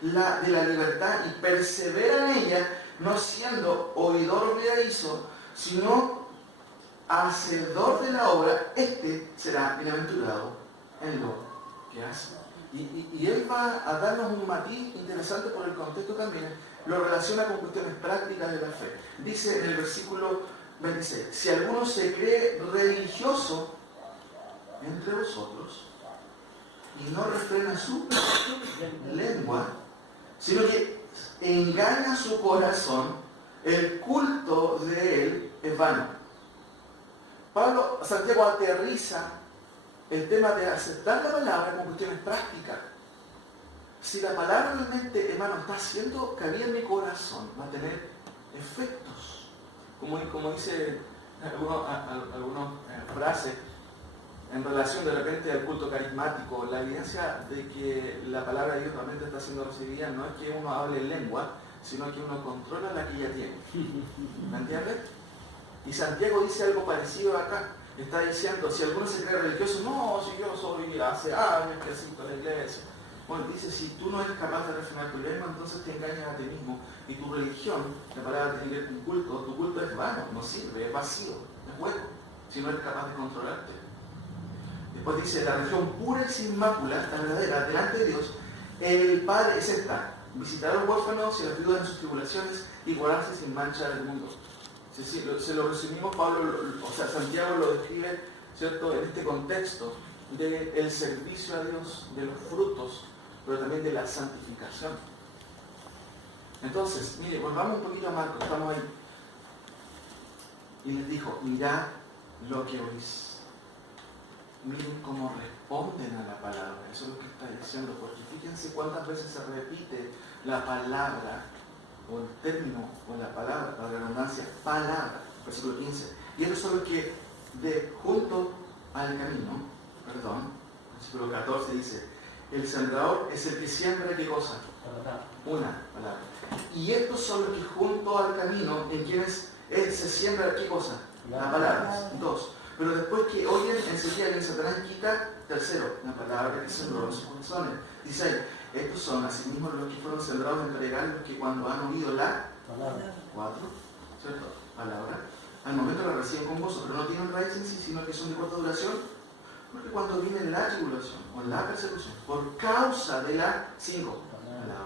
de la libertad, y persevera en ella, no siendo oidor olvidadizo, sino hacedor de la obra, este será bienaventurado en lo que hace. Y él va a darnos un matiz interesante por el contexto también, lo relaciona con cuestiones prácticas de la fe. Dice en el versículo 26, si alguno se cree religioso entre vosotros y no refrena su lengua, sino que engaña su corazón, el culto de él es vano. Santiago aterriza el tema de aceptar la palabra con cuestiones prácticas. Si la palabra realmente, hermano, está siendo cabida en mi corazón, va a tener efectos. Como dice algunas frases, en relación de repente al culto carismático, la evidencia de que la palabra de Dios realmente está siendo recibida no es que uno hable en lengua, sino que uno controla la que ya tiene. ¿Me entiendes? Y Santiago dice algo parecido acá. Está diciendo, si alguno se cree religioso, no, si yo soy hace años que asisto a la iglesia. Bueno, dice, si tú no eres capaz de refrenar tu lengua, entonces te engañas a ti mismo. Y tu religión, la palabra tiene que ver con tu culto es vano, no sirve, es vacío, es hueco, si no eres capaz de controlarte. Después dice, la religión pura y sin mácula, la verdadera, delante de Dios, el Padre es esta: visitar a los huérfanos y a las viudas en sus tribulaciones y guardarse sin mancha del mundo. Se lo resumimos, Santiago lo describe, ¿cierto?, en este contexto del servicio a Dios, de los frutos, pero también de la santificación. Entonces, mire, volvamos un poquito a Marcos, estamos ahí. Y les dijo, mirad lo que oís. Miren cómo responden a la palabra. Eso es lo que está diciendo, porque fíjense cuántas veces se repite la palabra, o el término, o la palabra, la redundancia, palabra, versículo 15. Y ellos son los que, junto al camino, versículo 14 dice, el sembrador es el que siembra, ¿qué cosa? Una palabra. Y estos son los que junto al camino, en quienes se siembra, ¿qué cosa? La palabra. 2. Pero después que oyen, enseguida viene Satanás y quita, tercero, la palabra que sembró en sus corazones. 16. Estos son asimismo los que fueron sembrados entre los que cuando han oído la palabra, 4, ¿cierto? Palabra, al momento la reciben con gozo, pero no tienen raíz en sí, sino que son de corta duración, porque cuando viene la tribulación o la persecución, por causa de la 5, palabra.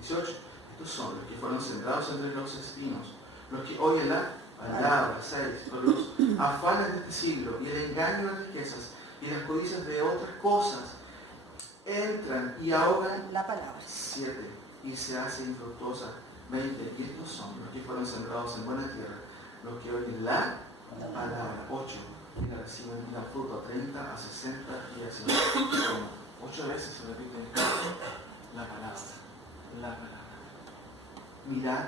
18. Estos son los que fueron sembrados entre los espinos, los que oyen la palabra. 6. Por los afanes de este siglo y el engaño de las riquezas y las codicias de otras cosas entran y ahogan la palabra. 7. Y se hace infructuosa. 20. Y estos son los que fueron sembrados en buena tierra, los que oyen la palabra. 8. Y la reciben y la fruto a 30, a 60 y a 100. 8 veces se repite la palabra. La palabra. Mirad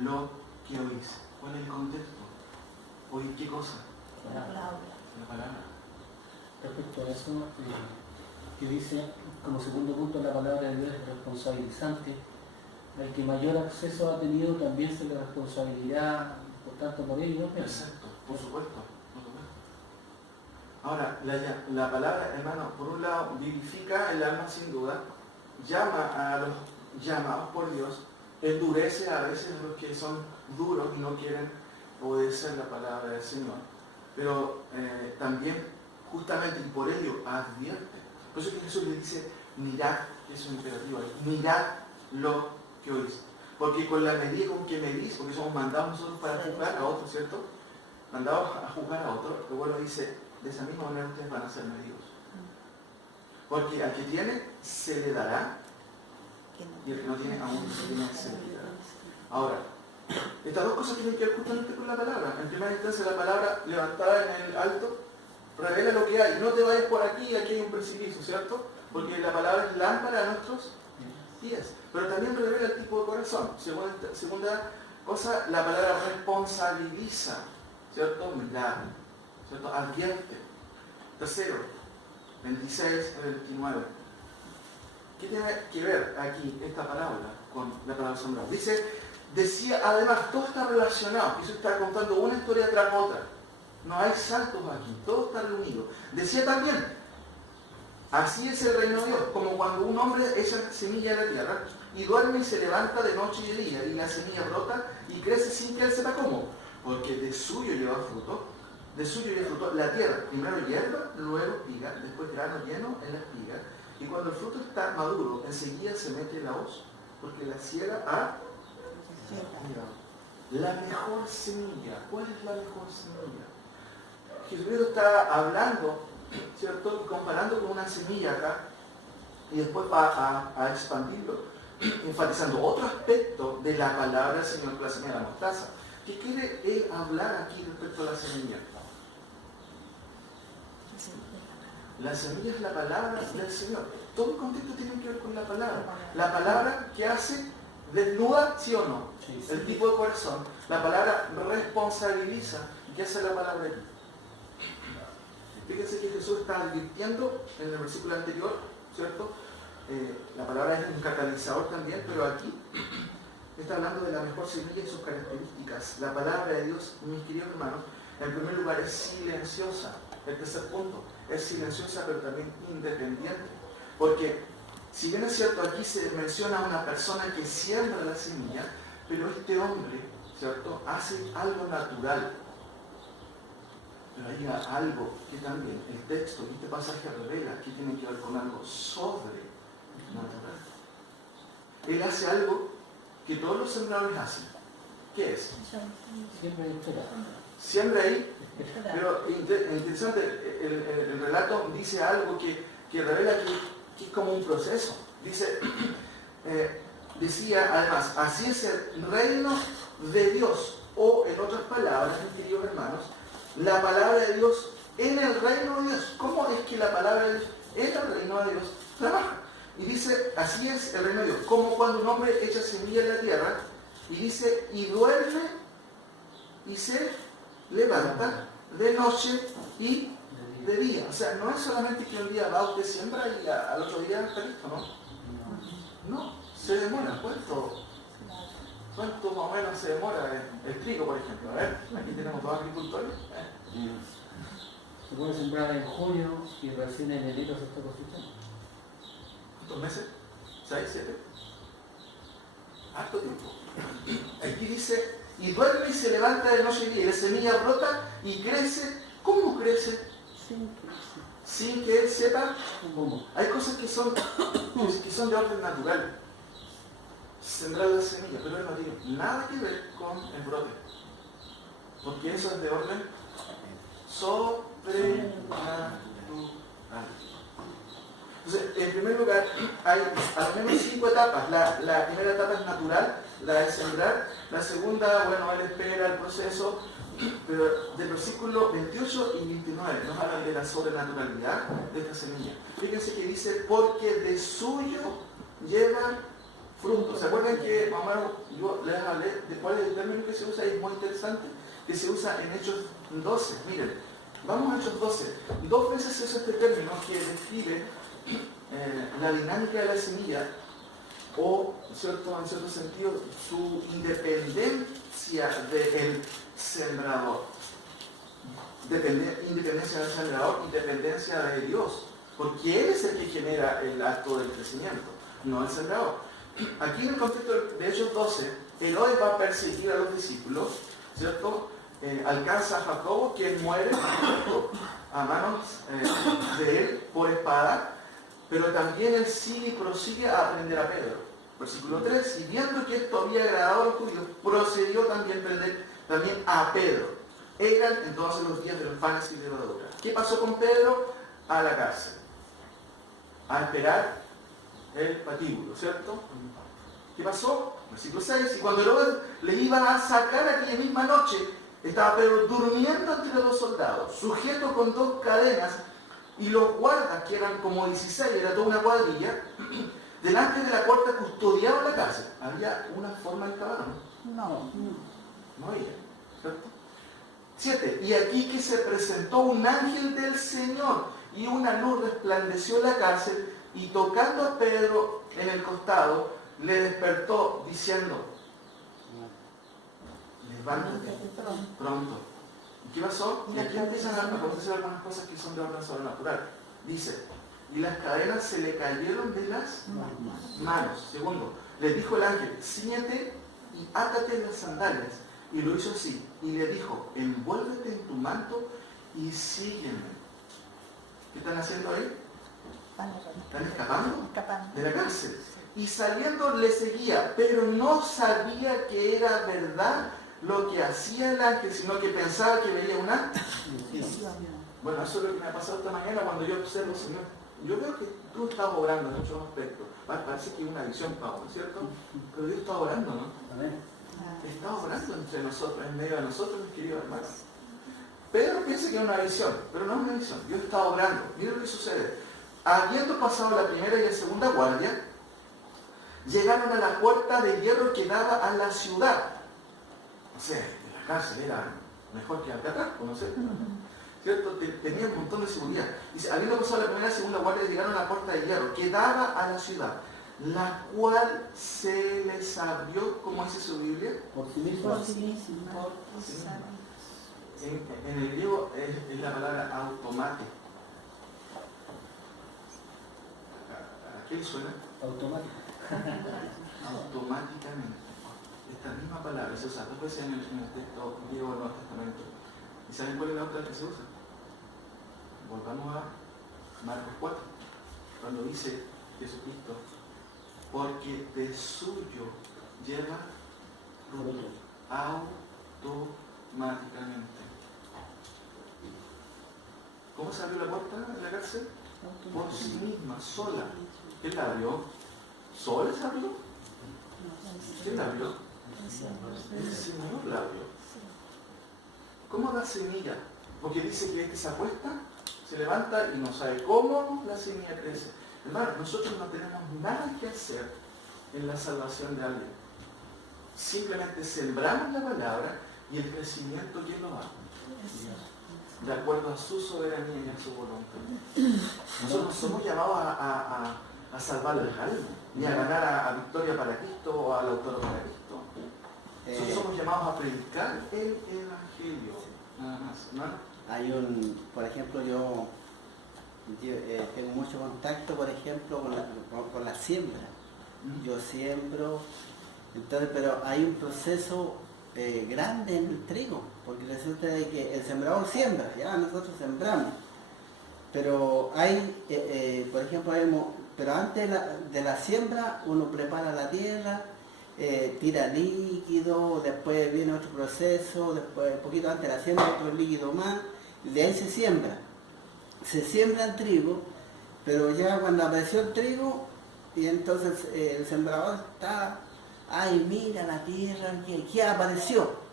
lo que oís. ¿Cuál es el contexto? ¿Oír qué cosa? La palabra. La palabra. Respecto a eso, que dice, como segundo punto, la palabra de Dios es responsabilizante. El que mayor acceso ha tenido también se le responsabilidad, por tanto, por ello. Exacto, por supuesto. Ahora, la palabra, hermano, por un lado, vivifica el alma sin duda, llama a los llamados por Dios, endurece a veces a los que son duros y no quieren obedecer la palabra del Señor. Pero también, justamente, y por ello, advierte. Por eso que Jesús le dice, mirad, que es un imperativo ahí, mirad lo que oís. Porque con la medida con que medís, porque somos mandados nosotros para juzgar a otros, ¿cierto? Mandados a juzgar a otros, pero bueno, dice, de esa misma manera ustedes van a ser medidos. Porque al que tiene, se le dará, y el que no tiene, aún se le dará. Ahora, estas dos cosas tienen que ver justamente con la palabra. En primera instancia, la palabra levantada en el alto revela lo que hay. No te vayas por aquí hay un precipicio, ¿cierto? Porque la palabra es lámpara a nuestros pies. Pero también revela el tipo de corazón. Segunda cosa, la palabra responsabiliza, ¿cierto? Mirar, ¿cierto? Advierte. Tercero, 26 al 29. ¿Qué tiene que ver aquí esta parábola con la palabra sembrador? Decía, además, todo está relacionado. Eso está contando una historia tras otra. No hay saltos aquí, todo está reunido. Decía también, así es el reino de Dios, como cuando un hombre echa semilla en la tierra y duerme y se levanta de noche y de día, y la semilla brota y crece sin que él sepa cómo, porque de suyo lleva fruto. De suyo lleva fruto la tierra, primero hierba, luego espiga, después grano lleno en la espiga, y cuando el fruto está maduro, enseguida se mete la hoz, porque la ciega ha la mejor semilla. ¿Cuál es la mejor semilla? Jesucristo está hablando, ¿cierto? Y comparando con una semilla acá, y después va a expandirlo, enfatizando otro aspecto de la palabra del Señor, la semilla de la mostaza. ¿Qué quiere él hablar aquí respecto a la semilla? La semilla es la palabra del Señor. Todo el contexto tiene que ver con la palabra. La palabra que hace desnuda, ¿sí o no? Sí. El tipo de corazón. La palabra responsabiliza. ¿Y qué hace la palabra aquí? Fíjense que Jesús está advirtiendo en el versículo anterior, ¿cierto? La palabra es un catalizador también, pero aquí está hablando de la mejor semilla y sus características. La palabra de Dios, mis queridos hermanos, en primer lugar es silenciosa. El tercer punto, es silenciosa pero también independiente. Porque si bien es cierto, aquí se menciona a una persona que siembra la semilla, pero este hombre, ¿cierto?, hace algo natural. Pero hay algo que también el texto, este pasaje revela que tiene que ver con algo sobrenatural. Él hace algo que todos los sembradores hacen. ¿Qué es? Siempre espera. Siembra ahí, pero interesante, el relato dice algo que revela que es como un proceso. Dice, decía además, así es el reino de Dios, o en otras palabras, mis queridos hermanos, la palabra de Dios en el reino de Dios. ¿Cómo es que la palabra de Dios en el reino de Dios trabaja? Y dice, así es el reino de Dios, como cuando un hombre echa semilla en la tierra, y dice, y duerme y se levanta de noche y de día. O sea, no es solamente que un día va usted siembra y al otro día está listo, ¿no? No, se demora. ¿Cuánto más o menos se demora el trigo, por ejemplo? A ver, aquí tenemos dos agricultores. Se puede sembrar en junio y recién en enero se está cosechando. ¿Cuántos meses? ¿6, 7? Harto tiempo. Aquí dice, y duerme y se levanta de noche y día, y la semilla brota y crece. ¿Cómo crece? Sin que él sepa. ¿Cómo? Hay cosas que son de orden natural. Sembrar la semilla, pero él no tiene nada que ver con el brote. Porque eso es de orden sobrenatural. Entonces, en primer lugar, hay al menos 5 etapas. La primera etapa es natural, la de sembrar. La segunda, bueno, él espera el proceso. Pero del versículo 28 y 29 nos hablan de la sobrenaturalidad de esta semilla. Fíjense que dice, porque de suyo lleva fruto. ¿Se acuerdan que, más o menos, yo les hablé de cuál es el término que se usa? Y es muy interesante, que se usa en Hechos 12. Miren, vamos a Hechos 12. 2 veces se usa este término que describe la dinámica de la semilla, o en cierto sentido su independencia del sembrador. Independencia del sembrador y dependencia de Dios, porque Él es el que genera el acto del crecimiento, no el sembrador. Aquí en el contexto de Hechos 12, Herodes va a perseguir a los discípulos, ¿cierto? Alcanza a Jacobo, quien muere a manos de él por espada, pero también él sigue y prosigue a aprender a Pedro. Versículo 3, y viendo que esto había agradado a los judíos, procedió también a prender también a Pedro. Eran entonces los días de los panes y de la levadura. ¿Qué pasó con Pedro? A la cárcel, a esperar el patíbulo, ¿cierto? ¿Qué pasó? Versículo 6, y cuando Herodes le iba a sacar aquella misma noche, estaba Pedro durmiendo entre los soldados, sujeto con 2 cadenas, y los guardas, que eran como 16, era toda una cuadrilla, delante de la puerta custodiaban la cárcel. ¿Había una forma de escapar? No había, ¿cierto? 7. Y aquí que se presentó un ángel del Señor, y una luz resplandeció en la cárcel, y tocando a Pedro en el costado, le despertó, diciendo, levántate pronto. ¿Y qué pasó? Y aquí empiezan a acontecer algunas cosas que son de orden sobrenatural. Dice, y las cadenas se le cayeron de las manos. Segundo, le dijo el ángel, cíñete y átate las sandalias. Y lo hizo así. Y le dijo, envuélvete en tu manto y sígueme. ¿Qué están haciendo ahí? ¿Están escapando de la cárcel? Y saliendo le seguía, pero no sabía que era verdad lo que hacía el ángel, sino que pensaba que veía una visión. Bueno, eso es lo que me ha pasado esta mañana cuando yo observo, Señor. Yo veo que tú estás obrando en muchos aspectos. Parece que es una visión, Pablo, ¿cierto? Pero Dios está obrando, ¿no? Está obrando entre nosotros, en medio de nosotros, mis queridos hermanos. Pedro piensa que es una visión, pero no es una visión. Dios está obrando. Mira lo que sucede. Habiendo pasado la primera y la segunda guardia, llegaron a la puerta de hierro que daba a la ciudad. O sea, la cárcel era mejor que Alcatraz, ¿no sé? ¿cierto? Tenía un montón de seguridad. Dice, habiendo pasado la primera y segunda guardia, llegaron a la puerta de hierro que daba a la ciudad, la cual se les abrió, ¿cómo dice su Biblia? Por sí mismo. Por sí misma. En el griego es la palabra automático. ¿A qué le suena? Automático. Automáticamente. Esta misma palabra se usa dos veces en el texto griego del Nuevo Testamento. ¿Y saben cuál es la otra que se usa? Volvamos a Marcos 4, cuando dice Jesucristo, porque de suyo lleva automáticamente. ¿Cómo se abrió la puerta de la cárcel? Por sí misma, sola. ¿Quién la abrió? ¿Sola se abrió? ¿Quién la abrió? El Señor la abrió. ¿Cómo da semilla? Porque dice que este se acuesta, se levanta y no sabe cómo la semilla crece. Hermano, nosotros no tenemos nada que hacer en la salvación de alguien. Simplemente sembramos la palabra y el crecimiento, ¿quién lo da? De acuerdo a su soberanía y a su voluntad. Nosotros no somos llamados a salvar las almas, ni a ganar a victoria para Cristo o al autor para Cristo. Nosotros somos llamados a predicar el Evangelio, nada más, ¿no? Hay por ejemplo, yo tengo mucho contacto, por ejemplo, con la siembra. Yo siembro, entonces, pero hay un proceso grande en el trigo, porque resulta de que el sembrador siembra, ya nosotros sembramos, pero hay, por ejemplo, pero antes de la siembra uno prepara la tierra, tira líquido, después viene otro proceso, después un poquito antes de la siembra otro líquido más, y de ahí se siembra el trigo, pero ya cuando apareció el trigo, y entonces el sembrador está, ay, mira la tierra, ¿qué apareció?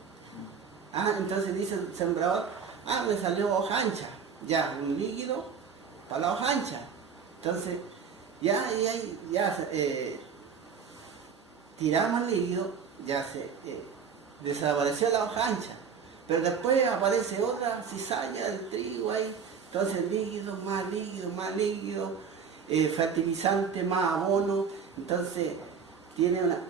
Entonces dice el sembrador, me salió hoja ancha, ya, un líquido para la hoja ancha. Entonces, ya tiramos el líquido, ya se desapareció la hoja ancha, pero después aparece otra cizalla del trigo ahí, entonces líquido, más líquido, fertilizante, más abono, entonces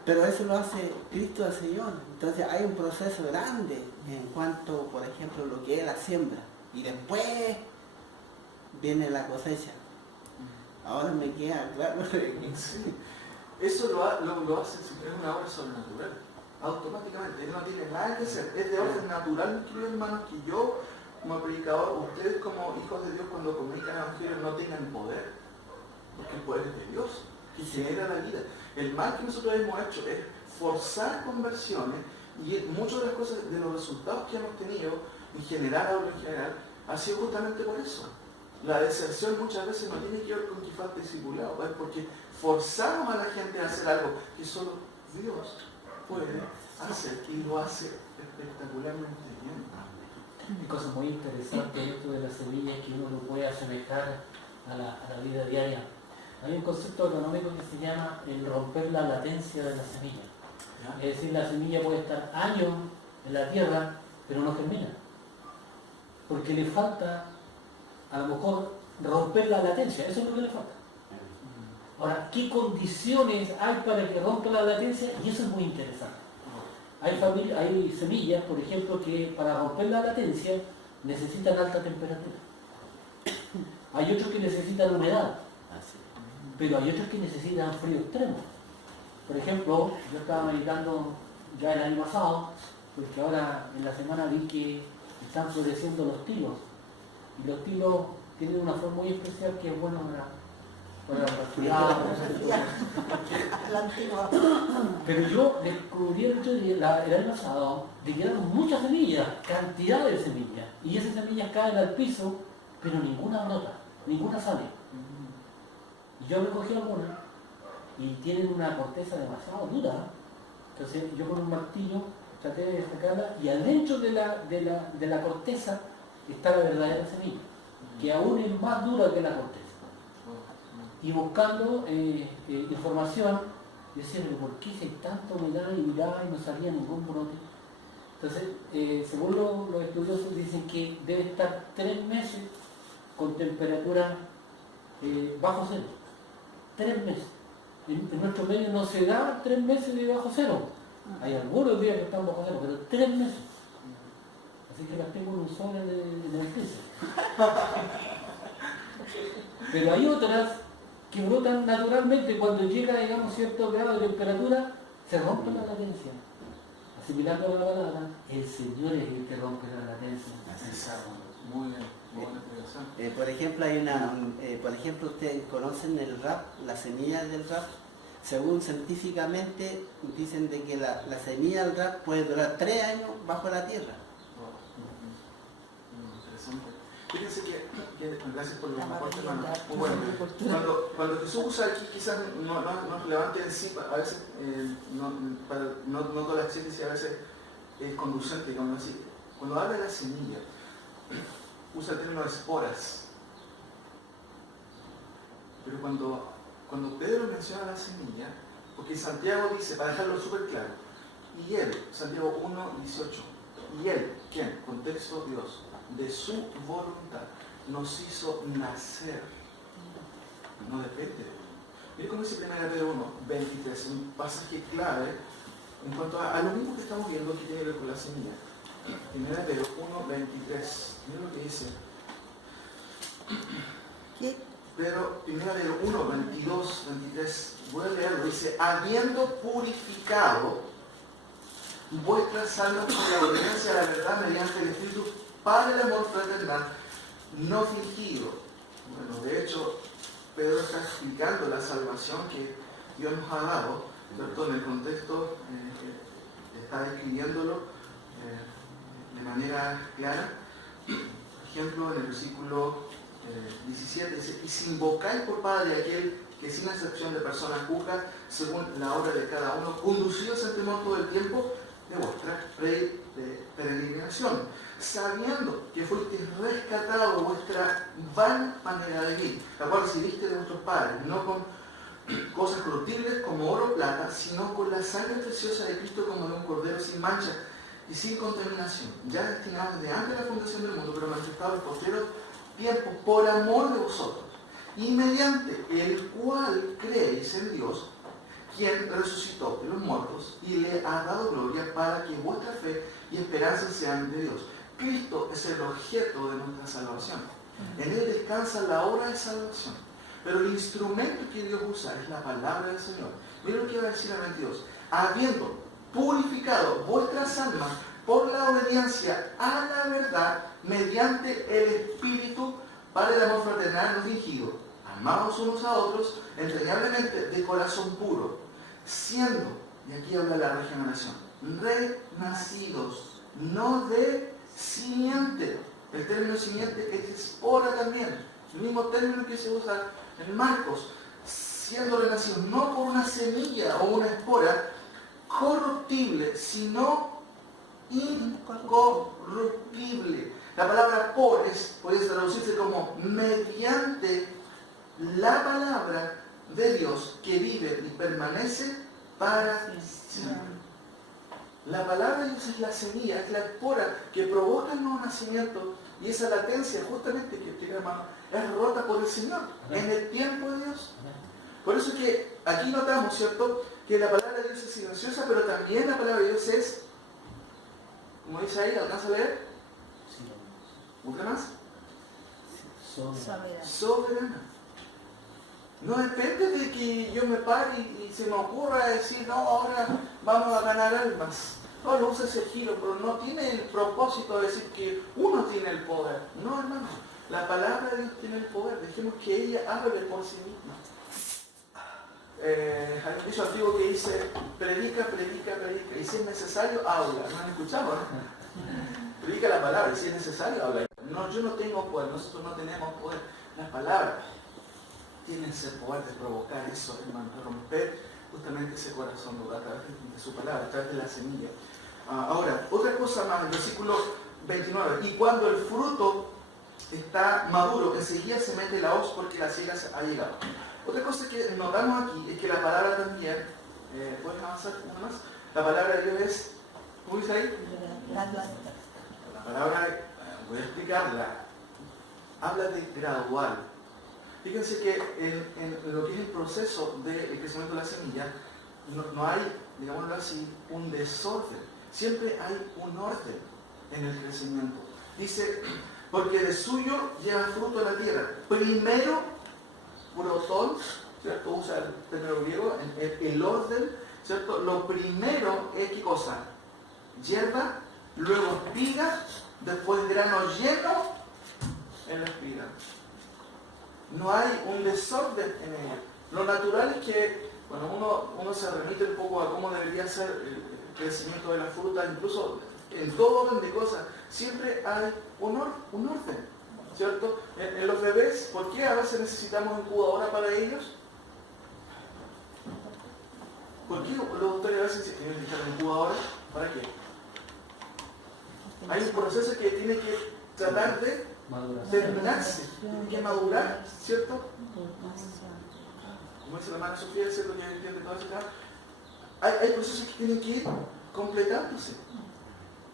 pero eso lo hace Cristo el Señor. Entonces hay un proceso grande en cuanto, por ejemplo, lo que es la siembra, y después viene la cosecha. Ahora me queda claro que sí. Eso lo hace si es una obra sobrenatural, automáticamente. Él no tiene nada que hacer, es de orden natural, mis queridos hermanos, que yo como predicador, ustedes como hijos de Dios, cuando comunican el Evangelio, no tengan poder, porque el poder es de Dios, que genera la vida. El mal que nosotros hemos hecho es forzar conversiones, y muchas de las cosas, de los resultados que hemos tenido, en general o en general, ha sido justamente por eso. La deserción muchas veces no tiene que ver con que falte discipulado, es porque forzamos a la gente a hacer algo que solo Dios puede hacer, y lo hace espectacularmente bien. Hay cosas muy interesantes esto de las semillas que uno lo puede asemejar a la vida diaria. Hay un concepto económico que se llama el romper la latencia de la semilla. Es decir, la semilla puede estar años en la tierra, pero no germina, porque le falta a lo mejor romper la latencia, eso es lo que le falta. Ahora, ¿qué condiciones hay para que rompa la latencia? Y eso es muy interesante. Hay semillas, por ejemplo, que para romper la latencia necesitan alta temperatura. Hay otros que necesitan humedad, pero hay otros que necesitan frío extremo. Por ejemplo, yo estaba meditando ya el año pasado, porque ahora en la semana vi que están floreciendo los tilos. Y los tilos tienen una flor muy especial que es buena para el resfriado. La antigua. Pero yo descubrí el año pasado de que eran muchas semillas, cantidad de semillas. Y esas semillas caen al piso, pero ninguna brota, ninguna sale. Y yo recogí algunas y tienen una corteza demasiado dura. Entonces yo con un martillo traté de sacarla, y adentro de la corteza está la verdadera semilla, que aún es más dura que la corteza. Y buscando información, decía, pero ¿por qué si hay tanta humedad y miraba y no salía ningún brote? Entonces, según los estudiosos dicen que debe estar 3 meses con temperatura bajo cero. 3 meses. En nuestro medio no se da 3 meses de bajo cero. Hay algunos días que están bajo cero, pero 3 meses. Así que las tengo en un sobre de emergencia. Pero hay otras que brotan naturalmente cuando llega, digamos, cierto grado de temperatura, se rompe la latencia. Asimilando la palabra, el Señor es el que rompe la latencia. Exacto. Muy bien, muy buena explicación. Por ejemplo, hay una, por ejemplo, ustedes conocen el rap, la semilla del rap. Según científicamente dicen de que la semilla del rap puede durar 3 años bajo la tierra. Interesante. Fíjense que gracias por los aportes, hermano. Muy Bueno, bueno. Cuando Jesús usa aquí, quizás no es relevante en sí, a veces no toda la ciencia a veces es conducente, digamos así. Cuando habla de la semilla, usa el término esporas. Pero cuando Pedro menciona la semilla, porque Santiago dice, para dejarlo súper claro, y él, Santiago 1:18, y él, ¿quién? Contexto Dios, de su voluntad nos hizo nacer. No depende de uno. Mira cómo dice 1 Pedro 1:23, un pasaje clave en cuanto a lo mismo que estamos viendo que tiene que ver con la semilla. 1 Pedro 1:23, mira lo que dice. ¿qué? Pero 1 Pedro 1:22-23, voy a leerlo, dice, habiendo purificado vuestras almas por la obediencia a la verdad mediante el Espíritu para el amor fraternal no fingido. Bueno, de hecho, Pedro está explicando la salvación que Dios nos ha dado, ¿cierto? En el contexto, está describiéndolo de manera clara. Por ejemplo, en el versículo 17 dice, y si invocáis por Padre aquel que sin excepción de personas juzga según la obra de cada uno, conducidos en temor todo el tiempo de vuestra peregrinación, sabiendo que fuisteis rescatados de vuestra vana manera de vivir, la cual recibiste de vuestros padres, no con cosas corruptibles como oro o plata, sino con la sangre preciosa de Cristo como de un cordero sin mancha y sin contaminación, ya destinado desde antes de la fundación del mundo, pero manifestado en los posteriores tiempos por amor de vosotros, y mediante el cual creéis en Dios, quien resucitó de los muertos y le ha dado gloria para que vuestra fe y esperanza sean de Dios. Cristo es el objeto de nuestra salvación. En Él descansa la obra de salvación. Pero el instrumento que Dios usa es la palabra del Señor. Mira lo que va a decir el 22. Habiendo purificado vuestras almas por la obediencia a la verdad mediante el Espíritu para el amor fraternal no fingido. Amados unos a otros entrañablemente de corazón puro, siendo, y aquí habla la regeneración, renacidos, no de simiente. El término simiente es espora también, el mismo término que se usa en Marcos, siendo renacidos no por una semilla o una espora corruptible, sino incorruptible. La palabra por puede traducirse como mediante la palabra de Dios que vive y permanece para siempre. La palabra de Dios es la semilla, es la espora que provoca el nuevo nacimiento, y esa latencia justamente que tiene hermano es rota por el Señor en el tiempo de Dios. Por eso que aquí notamos, ¿cierto?, que la palabra de Dios es silenciosa, pero también la palabra de Dios es, como dice ahí, ¿alcanza a leer? ¿Otra más? Soberana. No depende de que yo me pare y se me ocurra decir, no, ahora vamos a ganar almas. No, lo usa ese giro, pero no tiene el propósito de decir que uno tiene el poder. No, hermano. La palabra de Dios tiene el poder. Dejemos que ella hable por sí misma. Hay un dicho antiguo que dice, predica, predica, predica. Y si es necesario, habla. ¿No han escuchado? Predica la palabra. Y si es necesario, habla. No, yo no tengo poder. Nosotros no tenemos poder. Las palabras tienen ese poder de provocar eso, hermano, de romper justamente ese corazón a través de su palabra, a través de la semilla. Ahora, otra cosa más, el versículo 29. Y cuando el fruto está maduro, enseguida se mete la hoz porque la siega ha llegado. Otra cosa que notamos aquí es que la palabra también, ¿puedes avanzar una más? La palabra de Dios es ¿Cómo dice ahí? La palabra, voy a explicarla, habla de gradual. Fíjense que en lo que es el proceso del crecimiento de la semilla, no hay, digámoslo así, un desorden. Siempre hay un orden en el crecimiento. Dice, porque de suyo lleva fruto en la tierra. Primero, brotón, ¿cierto? Usa el término griego, el orden, ¿cierto? Lo primero es, ¿qué cosa? Hierba, luego espiga, después grano lleno en la espiga. No hay un desorden en ella. Lo natural es que, bueno, uno se remite un poco a cómo debería ser el crecimiento de la fruta, incluso en todo orden de cosas, siempre hay un orden, ¿cierto? En los bebés, ¿por qué a veces necesitamos incubadora para ellos? ¿Por qué los doctores a veces necesitan incubadora? ¿Para qué? Hay un proceso que tiene que tratar de terminarse, tiene que madurar, ¿cierto? Como dice la hermana Sofía, ¿cierto? Que entiende todo eso. Hay procesos que tienen que ir completándose.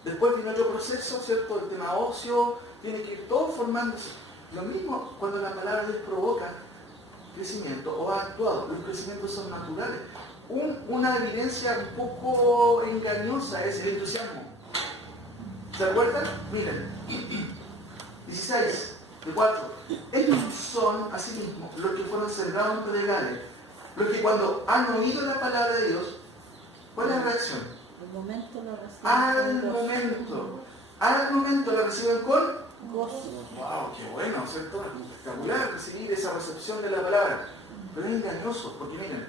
Después viene otro proceso, ¿cierto? El tema óseo, tiene que ir todo formándose. Lo mismo cuando la palabra de Dios provoca crecimiento o ha actuado. Los crecimientos son naturales. Una evidencia un poco engañosa es el entusiasmo. ¿Se acuerdan? Miren, 16, de 4. Ellos son, asimismo, los que fueron sembrados en pedregales, los que cuando han oído la palabra de Dios, ¿cuál es la reacción? Al momento la reciben con gozo. ¡Wow! ¡Qué bueno! ¿Cierto? Espectacular recibir esa recepción de la palabra. Pero es engañoso, porque miren,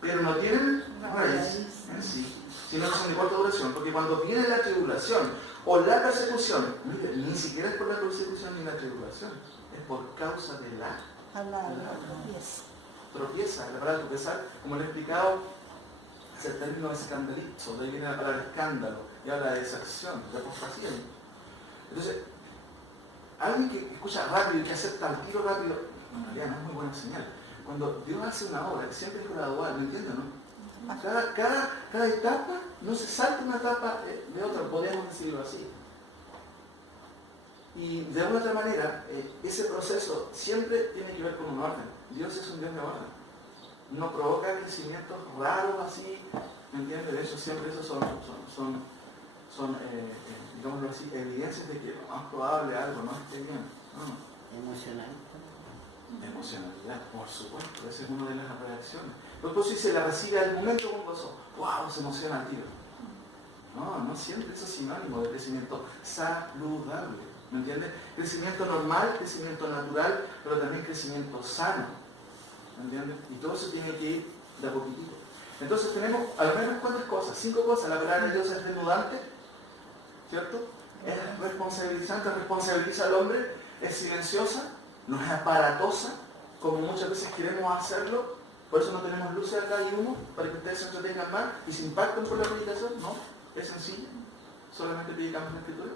pero no tienen raíz en sí, sino que son de corta duración, porque cuando viene la tribulación o la persecución, miren, ni siquiera es por la persecución ni la tribulación, es por causa de la tropieza. La palabra tropezar, como le he explicado, es el término escandalizo, de ahí viene la palabra escándalo, y habla de desacción, de apostasía. Entonces, alguien que escucha rápido y que acepta al tiro rápido, en realidad no es muy buena señal. Cuando Dios hace una obra, siempre es gradual, ¿me entienden, no? Cada etapa no se salta una etapa de otra, podemos decirlo así. Y de alguna otra manera, ese proceso siempre tiene que ver con un orden. Dios es un Dios de orden. No provoca crecimientos raros así, ¿me entiendes? De hecho, siempre esos son digámoslo así, evidencias de que lo más probable algo no esté bien. Emocionalidad, por supuesto, esa es una de las reacciones. Después si se la recibe al momento con gozo, ¡wow! Se emociona al tiro. No siempre eso es sinónimo de crecimiento saludable, ¿me entiendes? Crecimiento normal, crecimiento natural, pero también crecimiento sano, ¿me entiendes? Y todo eso tiene que ir de a poquitito. Entonces tenemos al menos cuántas cosas, 5 cosas. La palabra de Dios es desnudante, ¿cierto? Es responsabilizante, responsabiliza al hombre, es silenciosa, no es aparatosa, como muchas veces queremos hacerlo. Por eso no tenemos luces acá y humo, para que ustedes se entretengan más y se impacten por la predicación. No, es sencillo, solamente predicamos la escritura.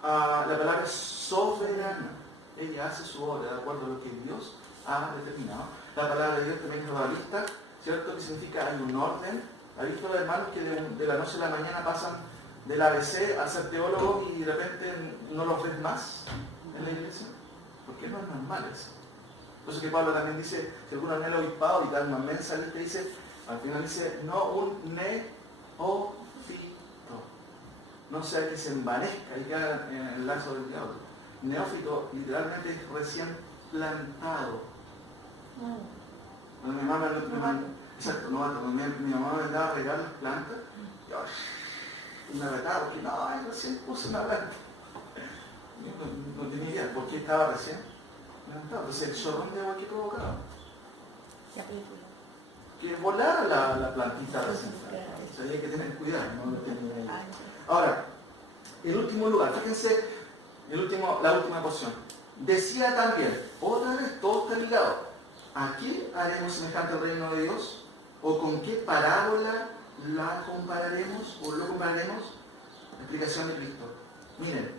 La palabra es soberana, ella hace su obra de acuerdo a lo que Dios ha determinado. La palabra de Dios también es realista, ¿cierto? Que significa hay un orden. ¿Ha visto los hermanos que de la noche a la mañana pasan del ABC a ser teólogos y de repente no los ves más en la iglesia? Porque no es normal eso. Por eso que Pablo también dice, si alguno anhela obispado y tal, una mensa lista, dice, al final dice, no un neófito. No sea que se envanezca y caiga en el lazo del diablo. Neófito literalmente es recién plantado. Cuando mi mamá me daba a regar las plantas, y me retaba porque no, recién puse una planta. No tenía idea por qué estaba recién plantado. Entonces el chorrón de agua que provocaba. Que volara la plantita recién. O sea, hay que tener cuidado, no tenía idea. Ahora, el último lugar, fíjense, la última porción. Decía también, otra vez todo está ligado. ¿A qué haremos semejante al reino de Dios? ¿O con qué parábola la compararemos o lo compararemos? Explicación de Cristo. Miren,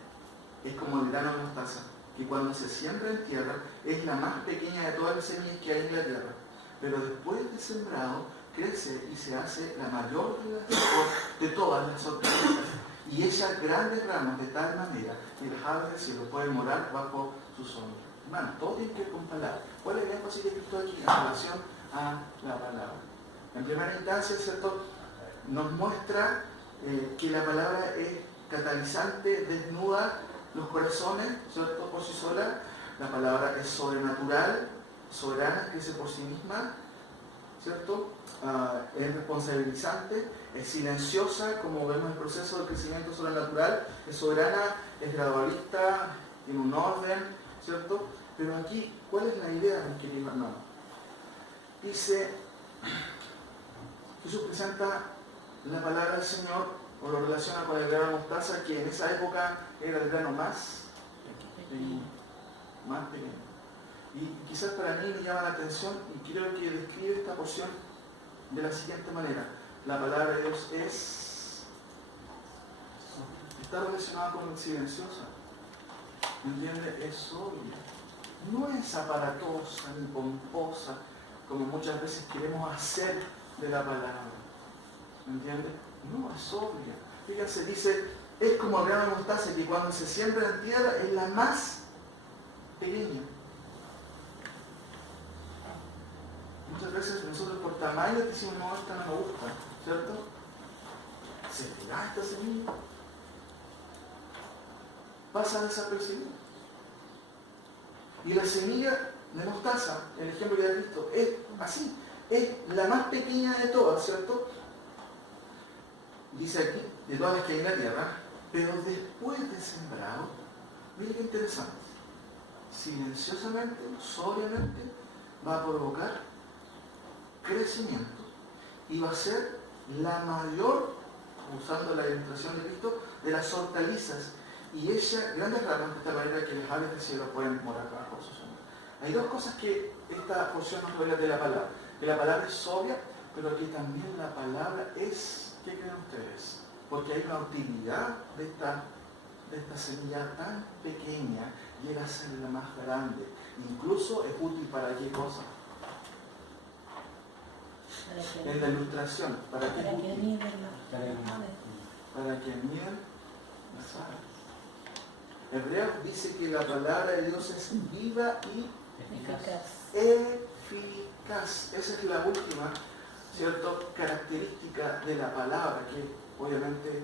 es como el grano de mostaza, que cuando se siembra en tierra es la más pequeña de todas las semillas que hay en la tierra. Pero después de sembrado, crece y se hace la mayor de todas las hortalizas, y echa grandes ramas de tal manera que las aves del cielo pueden morar bajo su sombra. Hermano, todo tiene que ver con palabras. ¿Cuál es el énfasis de Cristo aquí en relación a la palabra? En primera instancia, ¿cierto?, nos muestra que la palabra es catalizante, desnuda los corazones, ¿cierto?, por sí sola. La palabra es sobrenatural, soberana, crece por sí misma, ¿cierto? Es responsabilizante, es silenciosa, como vemos en el proceso de crecimiento sobrenatural, es soberana, es gradualista, tiene un orden, ¿cierto? Pero aquí, ¿cuál es la idea, mis queridos hermanos? Dice, Jesús presenta la palabra del Señor, o lo relaciona con el grano de mostaza, que en esa época era el grano más pequeño. Y quizás para mí me llama la atención, y creo que describe esta porción de la siguiente manera. La palabra de Dios está relacionada con el silenciosa. ¿Me entiende? Es sobria. No es aparatosa ni pomposa, como muchas veces queremos hacer de la palabra. ¿Me entiende? No, es sobria. Fíjense, dice, es como el grano de mostaza, que cuando se siembra en tierra es la más pequeña. Muchas veces nosotros por tamaño decimos, no, esta no me gusta, ¿cierto? ¿Se dirá esta semilla? Pasa desapercibida. Y la semilla de mostaza, el ejemplo que he visto, es así, es la más pequeña de todas, ¿cierto? Dice aquí, de todas las que hay en la tierra, pero después de sembrado, mire qué interesante, silenciosamente, sobriamente, va a provocar crecimiento y va a ser la mayor, usando la ilustración de Cristo, de las hortalizas, y echa grandes ramas de tal manera que las aves del cielo pueden morar bajo su sombra. Hay dos cosas que esta porción nos revela de la palabra, que la palabra es sobria, pero que también la palabra es, ¿qué creen ustedes? Porque hay una utilidad de esta semilla tan pequeña, llega a ser la más grande, incluso es útil para qué cosa. En la ilustración, ¿para qué es útil? Para que aniden las aves. Hebreo dice que la palabra de Dios es viva y eficaz. Esa es la última, ¿cierto?, característica de la palabra, que obviamente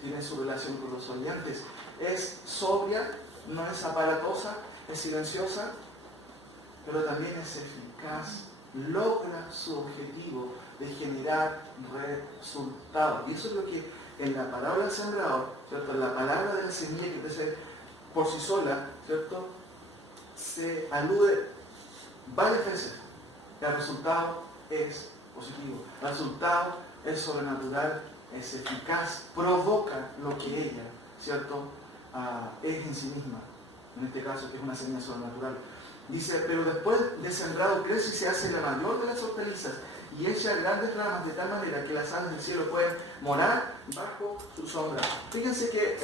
tiene su relación con los oyentes. Es sobria, no es aparatosa, es silenciosa, pero también es eficaz. Logra su objetivo de generar resultados. Y eso es lo que en la palabra del sembrador, ¿cierto?, en la palabra de la semilla que crece por sí sola, ¿cierto?, se alude varias veces. El resultado es positivo, el resultado es sobrenatural, es eficaz, provoca lo que ella, ¿cierto?, es en sí misma. En este caso, que es una semilla sobrenatural. Dice, pero después de sembrado crece y se hace la mayor de las hortalizas y echa grandes ramas de tal manera que las aves del cielo pueden morar bajo su sombra. Fíjense que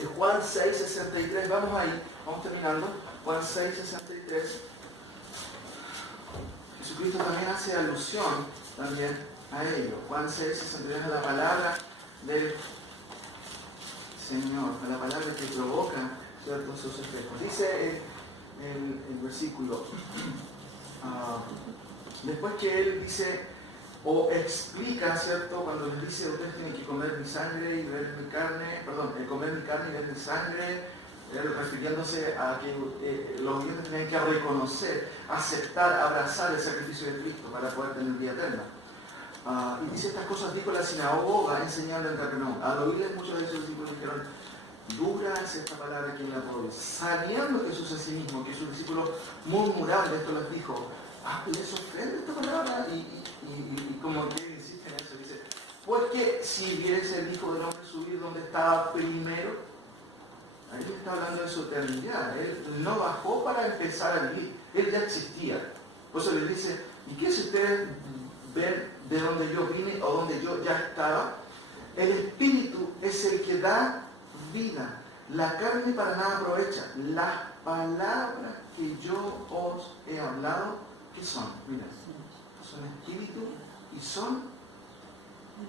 en Juan 6:63, vamos ahí, vamos terminando, Juan 6:63, Jesucristo también hace alusión también a ello. Juan 6:63 es la palabra del Señor, la palabra que provoca, ¿cierto?, sus efectos. Dice el versículo, después que él dice o explica, ¿cierto?, cuando les dice, ustedes tienen que comer mi sangre y beber mi carne, comer mi carne y beber mi sangre, refiriéndose a que los oyentes tienen que reconocer, aceptar, abrazar el sacrificio de Cristo para poder tener vida eterna. Y dice, estas cosas dijo la sinagoga enseñando en Capernaum. Al oírles, muchos de sus discípulos dijeron, dura es esta palabra quien la puede. Sabiendo Jesús a sí mismo, que sus discípulos murmuraban de esto, les dijo, ¿les ofende esta palabra? Y como que insiste en eso, dice, porque si vieres el Hijo del Hombre subir donde estaba primero, ahí está hablando de su eternidad. Él no bajó para empezar a vivir, él ya existía. Por eso les dice, ¿y qué si ustedes ven de donde yo vine o donde yo ya estaba? El Espíritu es el que da vida, la carne para nada aprovecha. Las palabras que yo os he hablado, ¿qué son? Mira, son espíritu y son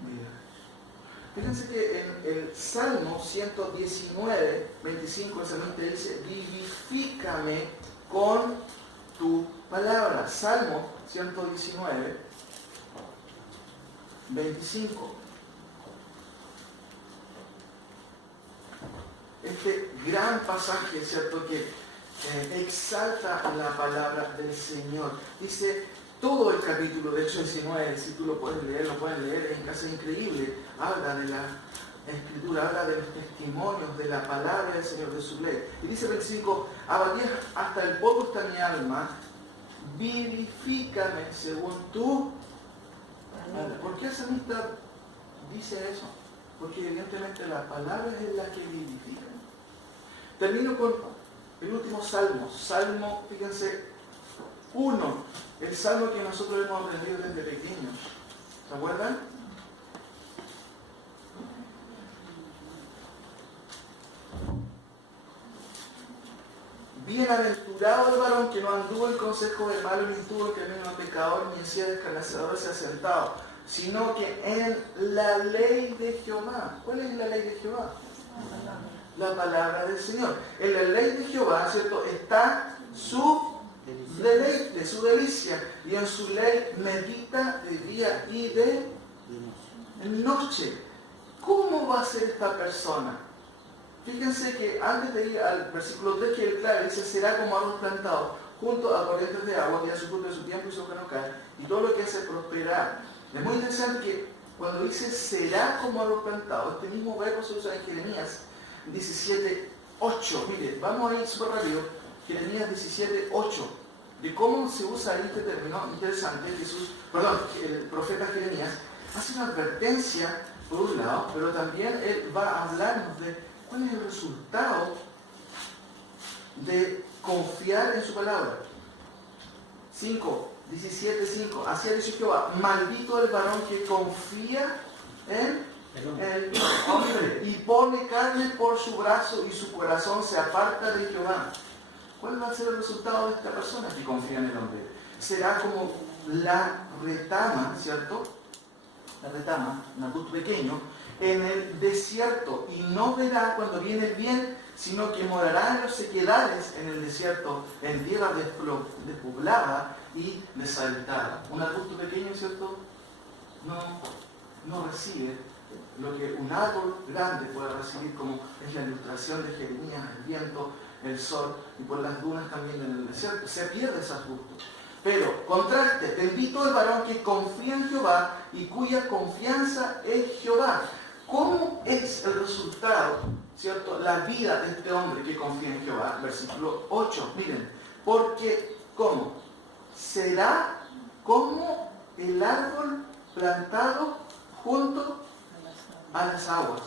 vida. Fíjense que en el Salmo 119, 25, el salmista dice, vivifícame con tu palabra. Salmo 119, 25. Este gran pasaje, ¿cierto?, que exalta la palabra del Señor. Dice todo el capítulo, de hecho 19, si tú lo pueden leer, en casa, es increíble. Habla de la Escritura, habla de los testimonios, de la palabra del Señor, de su ley. Y dice 25, abatida hasta el polvo está mi alma, vivifícame según tu palabra. ¿Por qué el salmista dice eso? Porque evidentemente la palabra es la que vivifica. Termino con el último salmo, Salmo, fíjense, 1, el salmo que nosotros hemos aprendido desde pequeños. ¿Se acuerdan? Bienaventurado el varón que no anduvo en consejo del malo, ni estuvo en camino de pecador, ni en silla de escarnecedores se ha sentado, sino que en la ley de Jehová. ¿Cuál es la ley de Jehová? La palabra del Señor. En la ley de Jehová, ¿cierto?, está su deleite, su delicia, y en su ley medita de día y de noche. ¿Cómo va a ser esta persona? Fíjense que antes de ir al versículo 3, que el clave dice, será como árbol plantado junto a corrientes de agua, que da su fruto de su tiempo y su hoja no cae, y todo lo que hace prosperará. Es muy interesante que cuando dice será como árbol plantado, este mismo verbo se usa en Jeremías 17:8. Mire, vamos a ir súper rápido. Jeremías 17:8. De cómo se usa ahí este término interesante. El profeta Jeremías hace una advertencia, por un lado, pero también él va a hablarnos de cuál es el resultado de confiar en su palabra. 17:5. Así ha dicho Jehová, maldito el varón que confía en el hombre y pone carne por su brazo y su corazón se aparta de Jehová. ¿Cuál va a ser el resultado de esta persona que confía en el hombre? Será como la retama, ¿cierto? La retama, un arbusto pequeño, en el desierto, y no verá cuando viene el bien, sino que morará en los sequedales en el desierto, en tierra despoblada y deshabitada. Un arbusto pequeño, ¿cierto?, no recibe lo que un árbol grande puede recibir, como es la ilustración de Jeremías, el viento, el sol, y por las dunas también en el desierto. Se pierde ese arbusto. Pero, contraste, bendito el varón que confía en Jehová y cuya confianza es Jehová. ¿Cómo es el resultado, cierto, la vida de este hombre que confía en Jehová? Versículo 8, miren, porque, ¿cómo? Será como el árbol plantado junto a las aguas,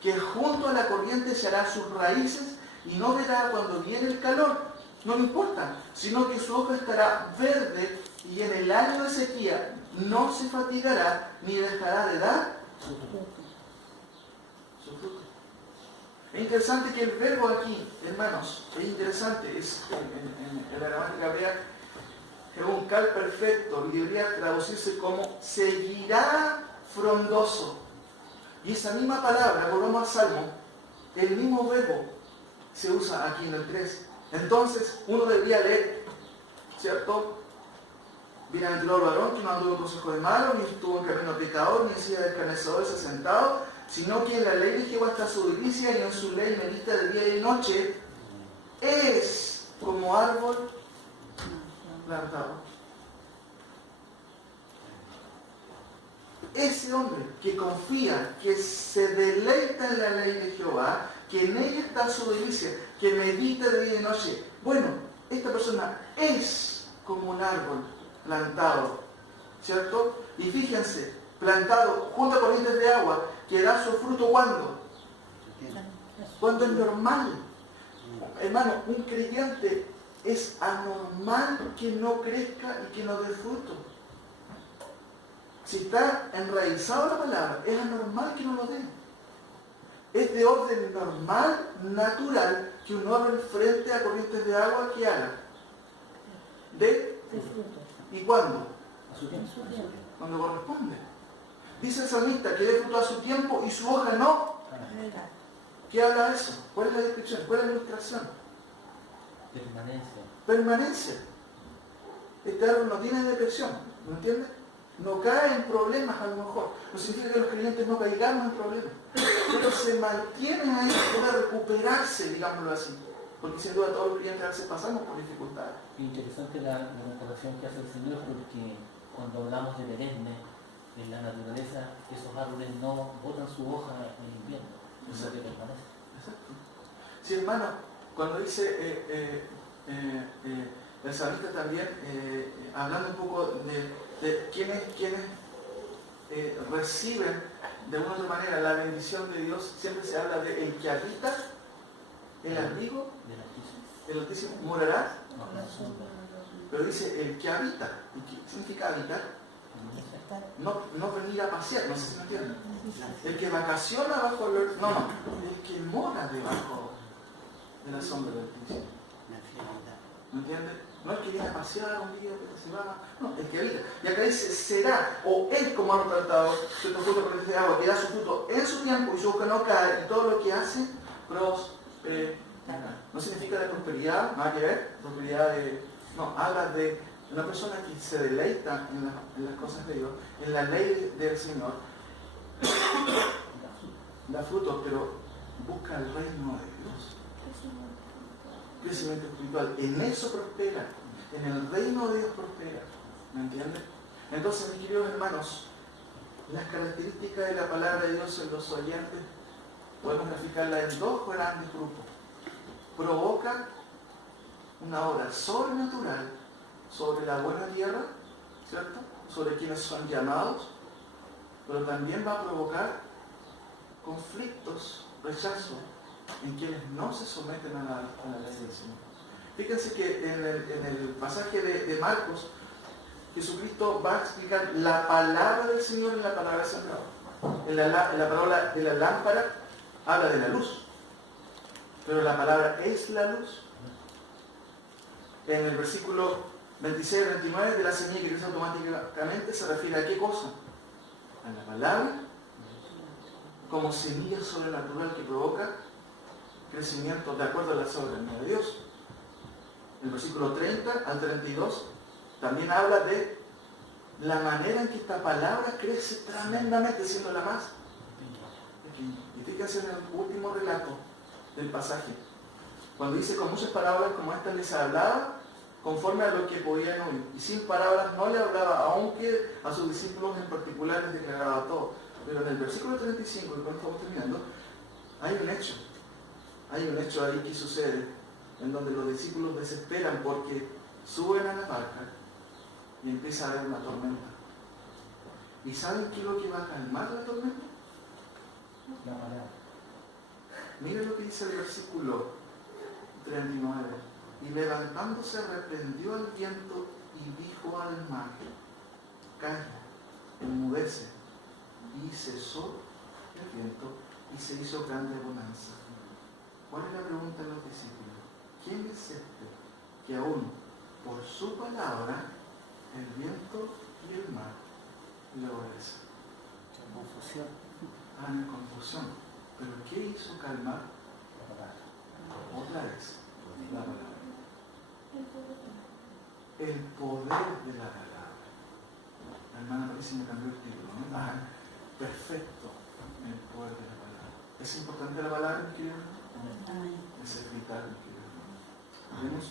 que junto a la corriente se hará sus raíces y no verá cuando viene el calor, no le importa, sino que su hoja estará verde y en el año de sequía no se fatigará ni dejará de dar su fruto. Es interesante que el verbo aquí, hermanos, es interesante, es en la gramática hebrea es un cal perfecto y debería traducirse como seguirá frondoso. Y esa misma palabra, volvamos al Salmo, el mismo verbo se usa aquí en el 3. Entonces, uno debería leer, ¿cierto? Bienaventurado el varón que no anduvo en consejo de malo, ni estuvo en camino pecador, ni en silla de escarnecedores se ha sentado, sino que en la ley de Jehová está su delicia y en su ley medita de día y de noche. Es como árbol plantado. Ese hombre que confía, que se deleita en la ley de Jehová, que en ella está su delicia, que medita de día y de noche. Bueno, esta persona es como un árbol plantado, ¿cierto? Y fíjense, plantado junto a corrientes de agua, que da su fruto ¿cuándo? Cuando es normal. Hermano, un creyente es anormal que no crezca y que no dé fruto. Si está enraizado la palabra, es anormal que no lo dé. Es de orden normal, natural, que un árbol frente a corrientes de agua que haga. ¿De? ¿Y cuándo? su tiempo. cuando corresponde. Dice el salmista que dé fruto a su tiempo y su hoja no. ¿Qué habla de eso? ¿Cuál es la descripción? ¿Cuál es la ilustración? Permanencia. Permanencia. Este árbol no tiene depresión, ¿me entiendes? No cae en problemas a lo mejor. No significa que los creyentes no caigamos en problemas. Pero se mantienen ahí, puede recuperarse, digámoslo así. Porque sin duda todos los creyentes a veces pasamos por dificultades. Interesante la comparación que hace el Señor, porque cuando hablamos de perenne, en la naturaleza, esos árboles no botan su hoja en invierno, es lo que permanece. Exacto. Sí, hermano, cuando dice el salmista también, hablando un poco de quienes reciben de una u otra manera la bendición de Dios, siempre se habla de el que habita el abrigo del Altísimo morará, pero dice el que habita. ¿Y qué significa habitar? No venir a pasear, no sé si me entienden. El que vacaciona bajo el... el que mora debajo de la sombra del Altísimo. ¿Me entiendes? No el que viene a pasear un día, que se va, no, el que habita. Y acá dice será, o él como han tratado, cierto fruto con este agua, que da su fruto en su tiempo y su hoja no cae, y todo lo que hace, no significa de prosperidad, nada que ver, prosperidad de... No, habla de una persona que se deleita en las cosas de Dios, en la ley del Señor, da frutos, pero busca el reino de Dios. Crecimiento espiritual, en eso prospera, en el reino de Dios prospera, ¿me entiendes? Entonces, mis queridos hermanos, las características de la palabra de Dios en los oyentes podemos graficarla en dos grandes grupos. Provoca una obra sobrenatural sobre la buena tierra, ¿cierto? Sobre quienes son llamados, pero también va a provocar conflictos, rechazo en quienes no se someten a la ley del Señor. Fíjense que en el pasaje de Marcos, Jesucristo va a explicar la palabra del Señor en la palabra sembrada. En la palabra de la lámpara habla de la luz, pero la palabra es la luz. En el versículo 26 y 29 de la semilla que crece automáticamente se refiere a qué cosa? A la palabra como semilla sobrenatural que provoca crecimiento de acuerdo a la soberanía de Dios. El versículo 30 al 32 también habla de la manera en que esta palabra crece tremendamente, siendo la más pequeña. Y fíjense en el último relato del pasaje, cuando dice con muchas palabras como esta les hablaba conforme a lo que podían oír, y sin palabras no le hablaba, aunque a sus discípulos en particular les declaraba todo. Pero en el versículo 35, y cuando estamos terminando, hay un hecho ahí que sucede, en donde los discípulos desesperan porque suben a la barca y empieza a haber una tormenta. ¿Y saben qué es lo que va a calmar la tormenta? La palabra. Miren lo que dice el versículo 39. Y levantándose reprendió al viento y dijo al mar, calla, enmudece. Y cesó el viento y se hizo grande bonanza. ¿Cuál es la pregunta de los discípulos? ¿Quién es este que aún por su palabra el viento y el mar le obedecen? Confusión. En confusión. ¿Pero qué hizo calmar? Otra vez, la palabra. El poder de la palabra. La hermana parece que me cambió el título, ¿no? Perfecto, el poder de la palabra. ¿Es importante la palabra, mi querido? Es vital, mi querido. ¿Vemos?